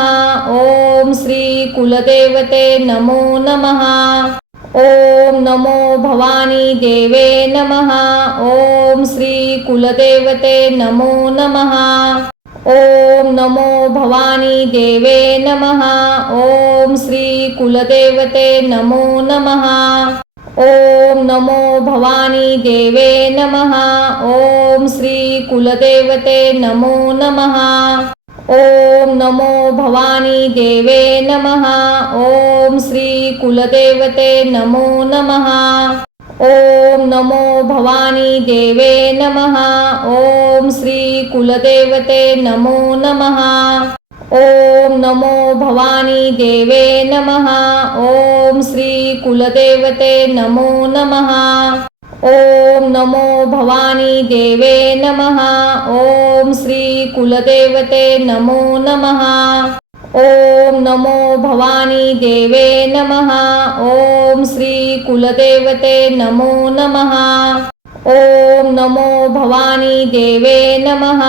ओम श्री कुलदेवते नमो नमः। ओम नमो भवानी देवे नमः। ओम श्री कुलदेवते नमो नमः। ओम नमो भवानी देवे नमः। ओम श्री कुलदेवते नमो नमः। ओम नमो भवानी देवे नमः। ओम श्री कुलदेवते नमो नमः। ओम नमो भवानी देवे नमः। ओम श्री कुलदेवते नमो नमः। ओम नमो भवानी देवे नमः। ओम श्री कुलदेवते नमो नमः। ओम नमो भवानी देवे नमः। ओम श्री कुलदेवते नमो नमः। ओम नमो भवानी देवे नमः। ओम श्री कुलदेवते नमो नमः। ओम नमो भवानी देवे नमः। ओम श्री कुलदेवते नमो नमः। ओम नमो भवानी देवे नमः।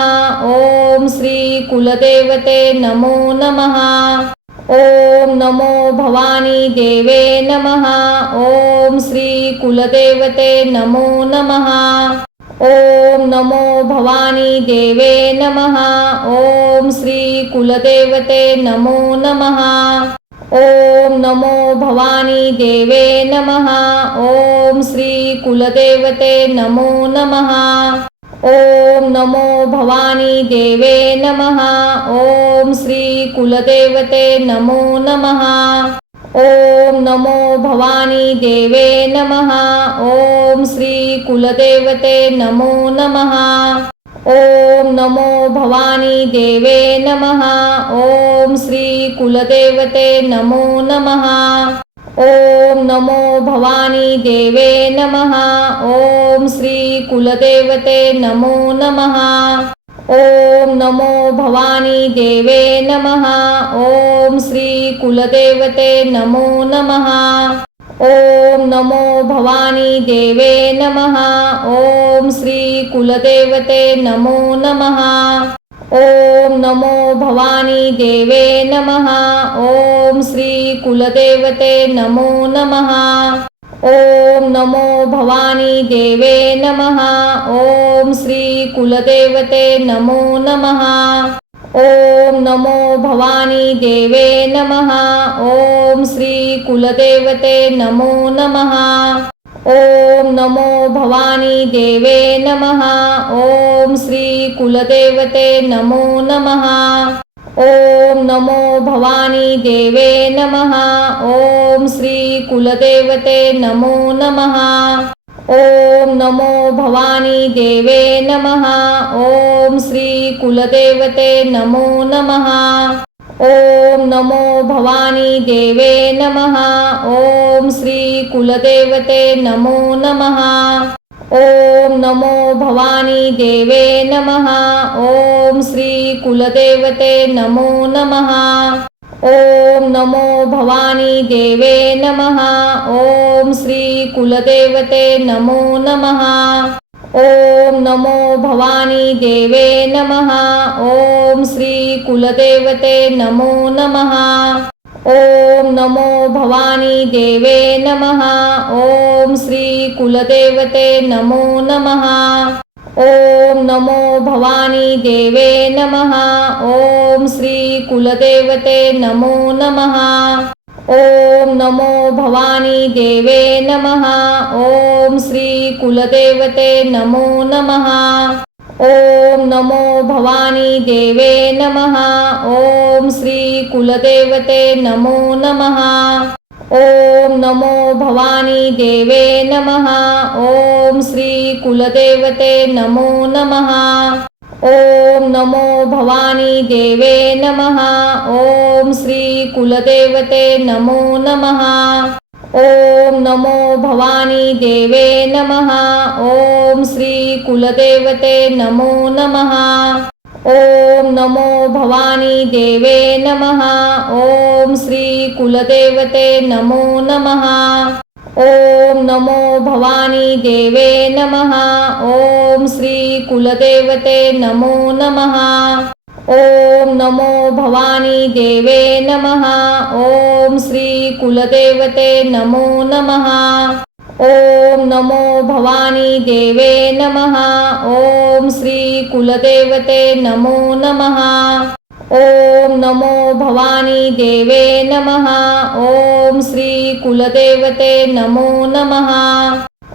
ओम श्री कुलदेवते नमो नमः। ओम नमो भवानी देवे नमः। ओम श्री कुलदेवते नमो नमः। ओम नमो भवानी देवे नमः। ओम श्री कुलदेवते नमो नमः। ओम नमो भवानी देवे नमः। ओम श्री कुलदेवते नमो नमः। ओम नमो भवानी देवे नमः। ओम श्री कुलदेवते नमो नमः। ओम नमो भवानी देवे नमः। ओम श्री कुलदेवते नमो नमः। ओम नमो भवानी देवे नमः। ओम श्री कुलदेवते नमो नमः। ओम नमो भवानी देवे नमः। ओम श्री कुलदेवते नमो नमः। ओम नमो भवानी देवे नमः। ओम श्री कुलदेवते नमो नमः। ओम नमो भवानी देवे नमः। ओम श्री कुलदेवते नमो नमः। ओम नमो भवानी देवे नमः। ओम श्री कुलदेवते नमो नमः। ओम नमो भवानी देवे नमः। ओम श्री कुलदेवते नमो नमः। ओम नमो भवानी देवे नमः। ओम श्री कुलदेवते नमो नमः। ओम नमो भवानी देवे नमः। ओम श्री कुलदेवते नमो नमः। ओम नमो भवानी देवे नमः। ओम श्री कुलदेवते नमो नमः। ओम नमो भवानी देवे नमः। ओम श्री कुलदेवते नमो नमः। ओम नमो भवानी देवे नमः। ओम श्री कुलदेवते नमो नमः। ओम नमो भवानी देवे नमः। ओम श्री कुलदेवते नमो नमः। ओम नमो भवानी देवे नमः। ओम श्री कुलदेवते नमो नमः। ओम नमो भवानी देवे नमः। ओम श्री कुलदेवते नमो नमः। ओम नमो भवानी देवे नमः। ओम श्री कुलदेवते नमो नमः। ओम नमो भवानी देवे नमः। ओम श्री कुलदेवते नमो नमः। ओम नमो भवानी देवे नमः। ओम श्री कुलदेवते नमो नमः। ओम नमो भवानी देवे नमः। ओम श्री कुलदेवते नमो नमः। ओम नमो भवानी देवे नमः। ओम श्री कुलदेवते नमो नमः। ओम नमो भवानी देवे नमः। ओम श्री कुलदेवते नमो नमः। ओम नमो भवानी देवे नमः। ओम श्री कुलदेवते नमो नमः। ओम नमो भवानी देवे नमः। ओम श्री कुलदेवते नमो नमः। ओम नमो भवानी देवे नमः। ओम श्री कुलदेवते नमो नमः। ओम नमो भवानी देवे नमः। ओम श्री कुलदेवते नमो नमः। ओम नमो भवानी देवे नमः। ओम श्री कुलदेवते नमो नमः। ओम नमो भवानी देवे नमः। ओम श्री कुलदेवते नमो नमः।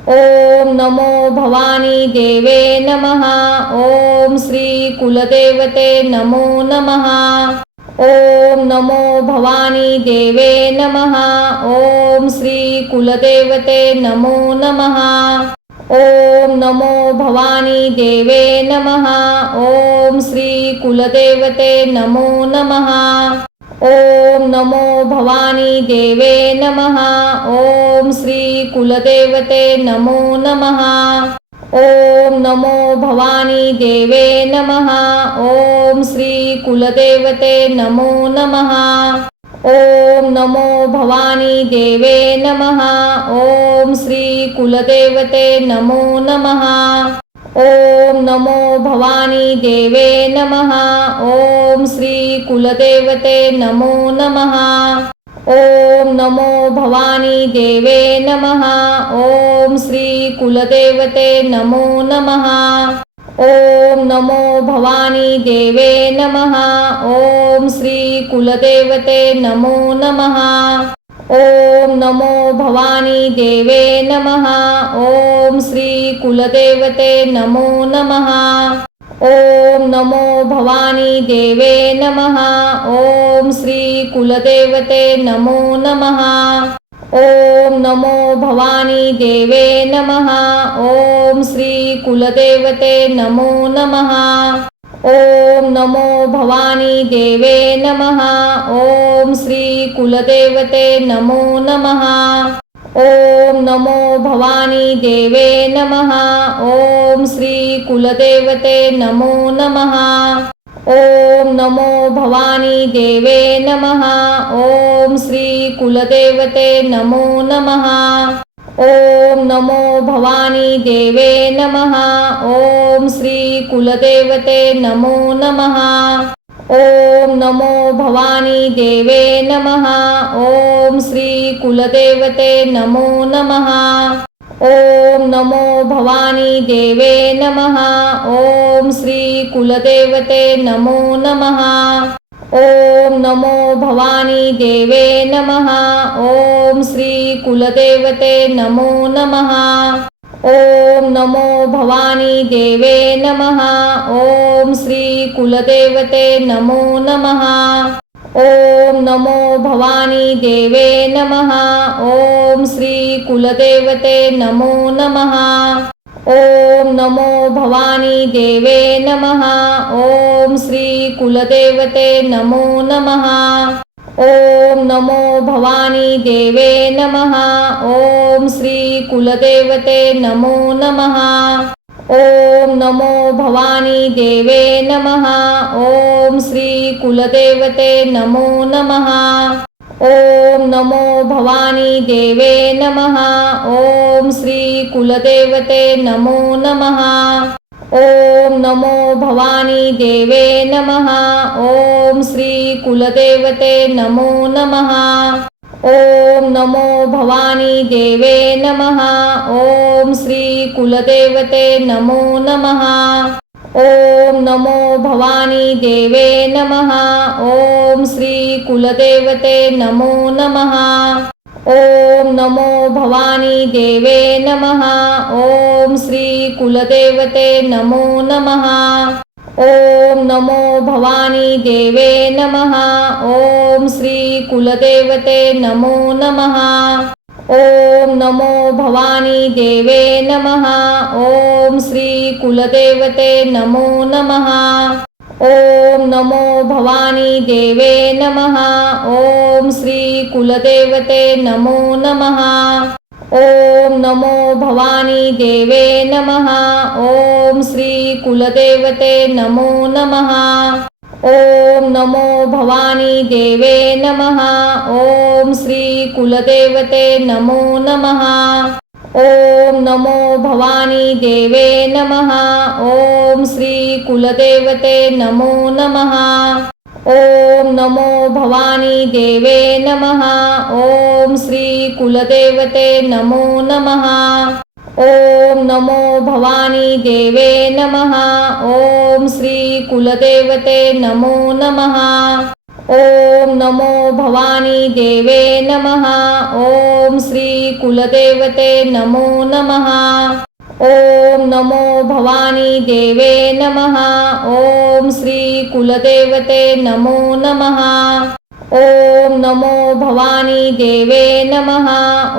ओम नमो भवानी देवे नमः। ओम श्री कुलदेवते नमो नमः। ओम नमो भवानी देवे नमः। ओम श्री कुलदेवते नमो नमः। ओम नमो भवानी देवे नमः। ओम श्री कुलदेवते नमो नमः। ओम नमो भवानी देवे नमः। ओम श्री कुलदेवते नमो नमः। ओम नमो भवानी देवे नमः। ओम श्री कुलदेवते नमो नमः। ओम नमो भवानी देवे नमः। ओम श्री कुलदेवते नमो नमः। ओम नमो भवानी देवे नमः। ओम श्री कुलदेवते नमो नमः। ओम नमो भवानी देवे नमः। ओम श्री कुलदेवते नमो नमः। ओम नमो भवानी देवे नमः। ओम श्री कुलदेवते नमो नमः। ओम नमो भवानी देवे नमः। ओम श्री कुलदेवते नमो नमः। ओम नमो भवानी देवे नमः। ओम श्री कुलदेवते नमो नमः। ओम नमो भवानी देवे नमः। ओम श्री कुलदेवते नमो नमः। ओम नमो भवानी देवे नमः। ओम श्री कुलदेवते नमो नमः। ओम नमो भवानी देवे नमः। ओम श्री कुलदेवते नमो नमः। ओम नमो भवानी देवे नमः। ओम श्री कुलदेवते नमो नमः। ओम नमो भवानी देवे नमः। ओम श्री कुलदेवते नमो नमः। ओम नमो भवानी देवे नमः। ओम श्री कुलदेवते नमो नमः। ओम नमो भवानी देवे नमः। ओम श्री कुलदेवते नमो नमः। ओम नमो भवानी देवे नमः। ओम श्री कुलदेवते नमो नमः। ओम नमो भवानी देवे नमः। ओम श्री कुलदेवते नमो नमः। ओम नमो भवानी देवे नमः। ओम श्री कुलदेवते नमो नमः। ओम नमो भवानी देवे नमः। ओम श्री कुलदेवते नमो नमः। ओम नमो भवानी देवे नमः। ओम श्री कुलदेवते नमो नमः। ओम नमो भवानी देवे नमः। ओम श्री कुलदेवते नमो नमः। ओम नमो भवानी देवे नमः। ओम श्री कुलदेवते नमो नमः। ओम नमो भवानी देवे नमः। ओम श्री कुलदेवते नमो नमः। ओम नमो भवानी देवे नमः। ओम श्री कुलदेवते नमो नमः। ओम नमो भवानी देवे नमः। ओम श्री कुलदेवते नमो नमः। ओम नमो भवानी देवे नमः। ओम श्री कुलदेवते नमो नमः। ओम नमो भवानी देवे नमः। ओम श्री कुलदेवते नमो नमः। ओम नमो भवानी देवे नमः। ओम श्री कुलदेवते नमो नमः। ओम नमो भवानी देवे नमः। ओम श्री कुलदेवते नमो नमः। ओम नमो भवानी देवे नमः। ओम श्री कुलदेवते नमो नमः। ओम नमो भवानी देवे नमः। ओम श्री कुलदेवते नमो नमः। ओम नमो भवानी देवे नमः। ओम श्री कुलदेवते नमो नमः। ओम नमो भवानी देवे नमः। ओम श्री कुलदेवते नमो नमः। ओम नमो भवानी देवे नमः। ओम श्री कुलदेवते नमो नमः। ओम नमो भवानी देवे नमः। ओम श्री कुलदेवते नमो नमः। ओम नमो भवानी देवे नमः। ओम श्री कुलदेवते नमो नमः। ओम नमो भवानी देवे नमः।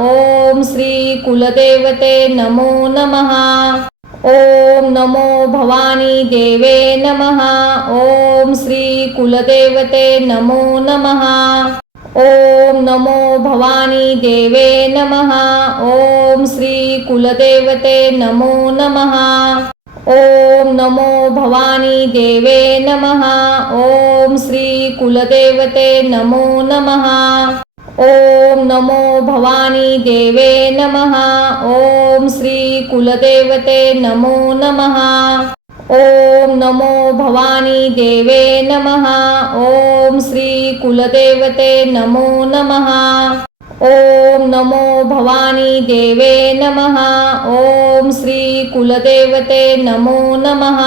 ओम श्री कुलदेवते नमो नमः। ओम नमो भवानी देवे नमः। ओम श्री कुलदेवते नमो नमः। ओम नमो भवानी देवे नमः। ओम श्री कुलदेवते नमो नमः। ओम नमो भवानी देवे नमः। ओम श्री कुलदेवते नमो नमः। ओम नमो भवानी देवे नमः। ओम श्री कुलदेवते नमो नमः। ओम नमो भवानी देवे नमः। ओम श्री कुलदेवते नमो नमः। ओम नमो भवानी देवे नमः। ओम श्री कुलदेवते नमो नमः।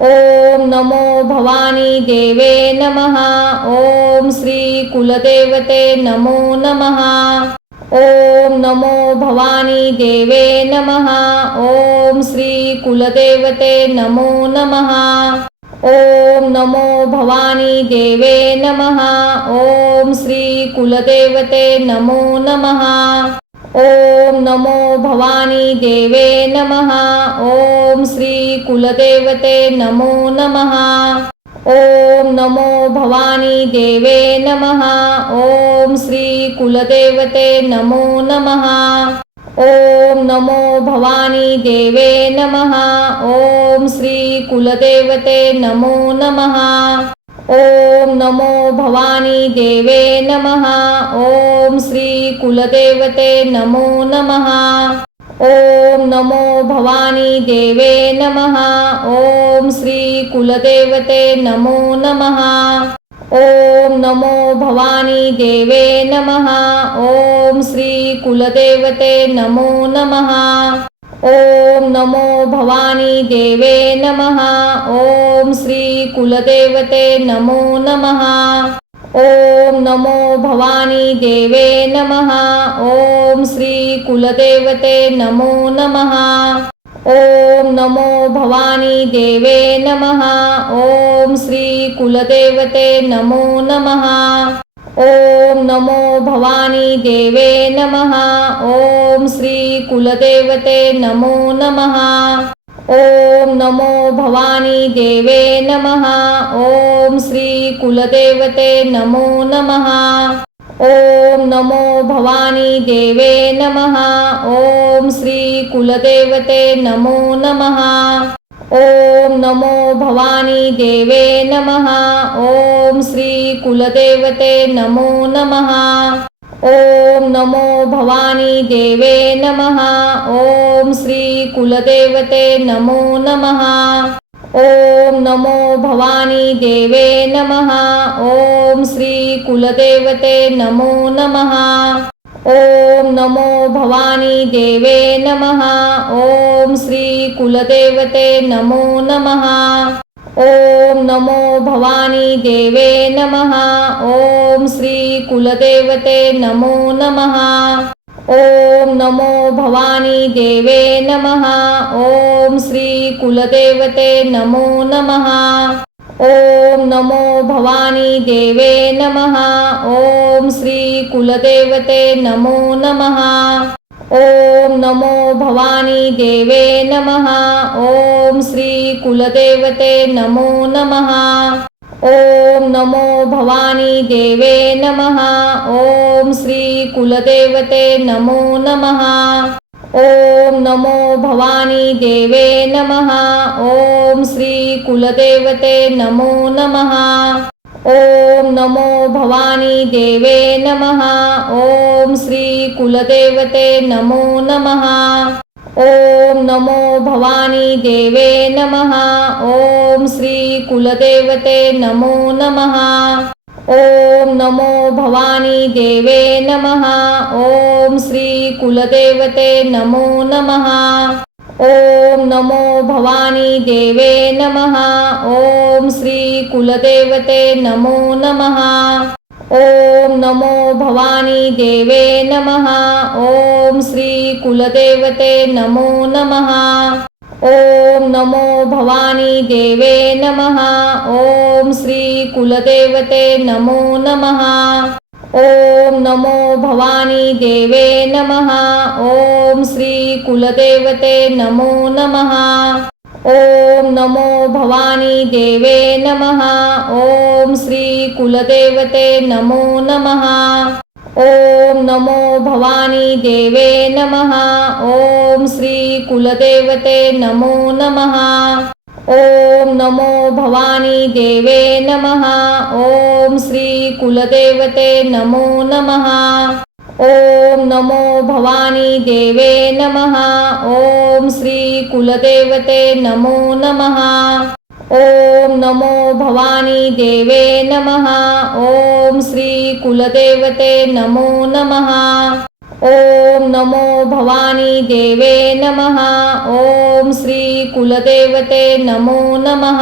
ओम नमो भवानी देवे नमः। ओम श्री कुलदेवते नमो नमः। ओम नमो भवानी देवे नमः। ओम श्री कुलदेवते नमो नमः। ओम नमो भवानी देवे नमः। ओम श्री कुलदेवते नमो नमः। ओम नमो भवानी देवे नमः। ओम श्री कुलदेवते नमो नमः। ओम नमो भवानी देवे नमः। ओम श्री कुलदेवते नमो नमः। ओम नमो भवानी देवे नमः। ओम श्री कुलदेवते नमो नमः। ओम नमो भवानी देवे नमः। ओम श्री कुलदेवते नमो नमः। ओम नमो भवानी देवे नमः। ओम श्री कुलदेवते नमो नमः। ओम नमो भवानी देवे नमः। ओम श्री कुलदेवते नमो नमः। ओम नमो भवानी देवे नमः। ओम श्री कुलदेवते नमो नमः। ओम नमो भवानी देवे नमः। ओम श्री कुलदेवते नमो नमः। ओम नमो भवानी देवे नमः। ओम श्री कुलदेवते नमो नमः। ओम नमो भवानी देवे नमः। ओम श्री कुलदेवते नमो नमः। ओम नमो भवानी देवे नमः। ओम श्री कुलदेवते नमो नमः। ओम नमो भवानी देवे नमः। ओम श्री कुलदेवते नमो नमः। ओम नमो भवानी देवे नमः। ओम श्री कुलदेवते नमो नमः। ओम नमो भवानी देवे नमः। ओम श्री कुलदेवते नमो नमः। ओम नमो भवानी देवे नमः। ओम श्री कुलदेवते नमो नमः। ओम नमो भवानी देवे नमः। ओम श्री कुलदेवते नमो नमः। ओम नमो भवानी देवे नमः। ओम श्री कुलदेवते नमो नमः। ओम नमो भवानी देवे नमः। ओम श्री कुलदेवते नमो नमः। ओम नमो भवानी देवे नमः। ओम श्री कुलदेवते नमो नमः। ओम नमो भवानी देवे नमः। ओम श्री कुलदेवते नमो नमः। ओम नमो भवानी देवे नमः। ओम श्री कुलदेवते नमो नमः। ओम नमो भवानी देवे नमः। ओम श्री कुलदेवते नमो नमः। ओम नमो भवानी देवे नमः। ओम श्री कुलदेवते नमो नमः। ओम नमो भवानी देवे नमः। ओम श्री कुलदेवते नमो नमः। ओम नमो भवानी देवे नमः। ओम श्री कुलदेवते नमो नमः। ओम नमो भवानी देवे नमः। ओम श्री कुलदेवते नमो नमः। ओम नमो भवानी देवे नमः। ओम श्री कुलदेवते नमो नमः। ओम नमो भवानी देवे नमः। ओम श्री कुलदेवते नमो नमः। ओम नमो भवानी देवे नमः। ओम श्री कुलदेवते नमो नमः। ओम नमो भवानी देवे नमः। ओम श्री कुलदेवते नमो नमः। ओम नमो भवानी देवे नमः। ओम श्री कुलदेवते नमो नमः। ओम नमो भवानी देवे नमः। ओम श्री कुलदेवते नमो नमः। ओम नमो भवानी देवे नमः। ओम श्री कुलदेवते नमो नमः। ओम नमो भवानी देवे नमः। ओम श्री कुलदेवते नमो नमः। ओम नमो भवानी देवे नमः। ओम श्री कुलदेवते नमो नमः।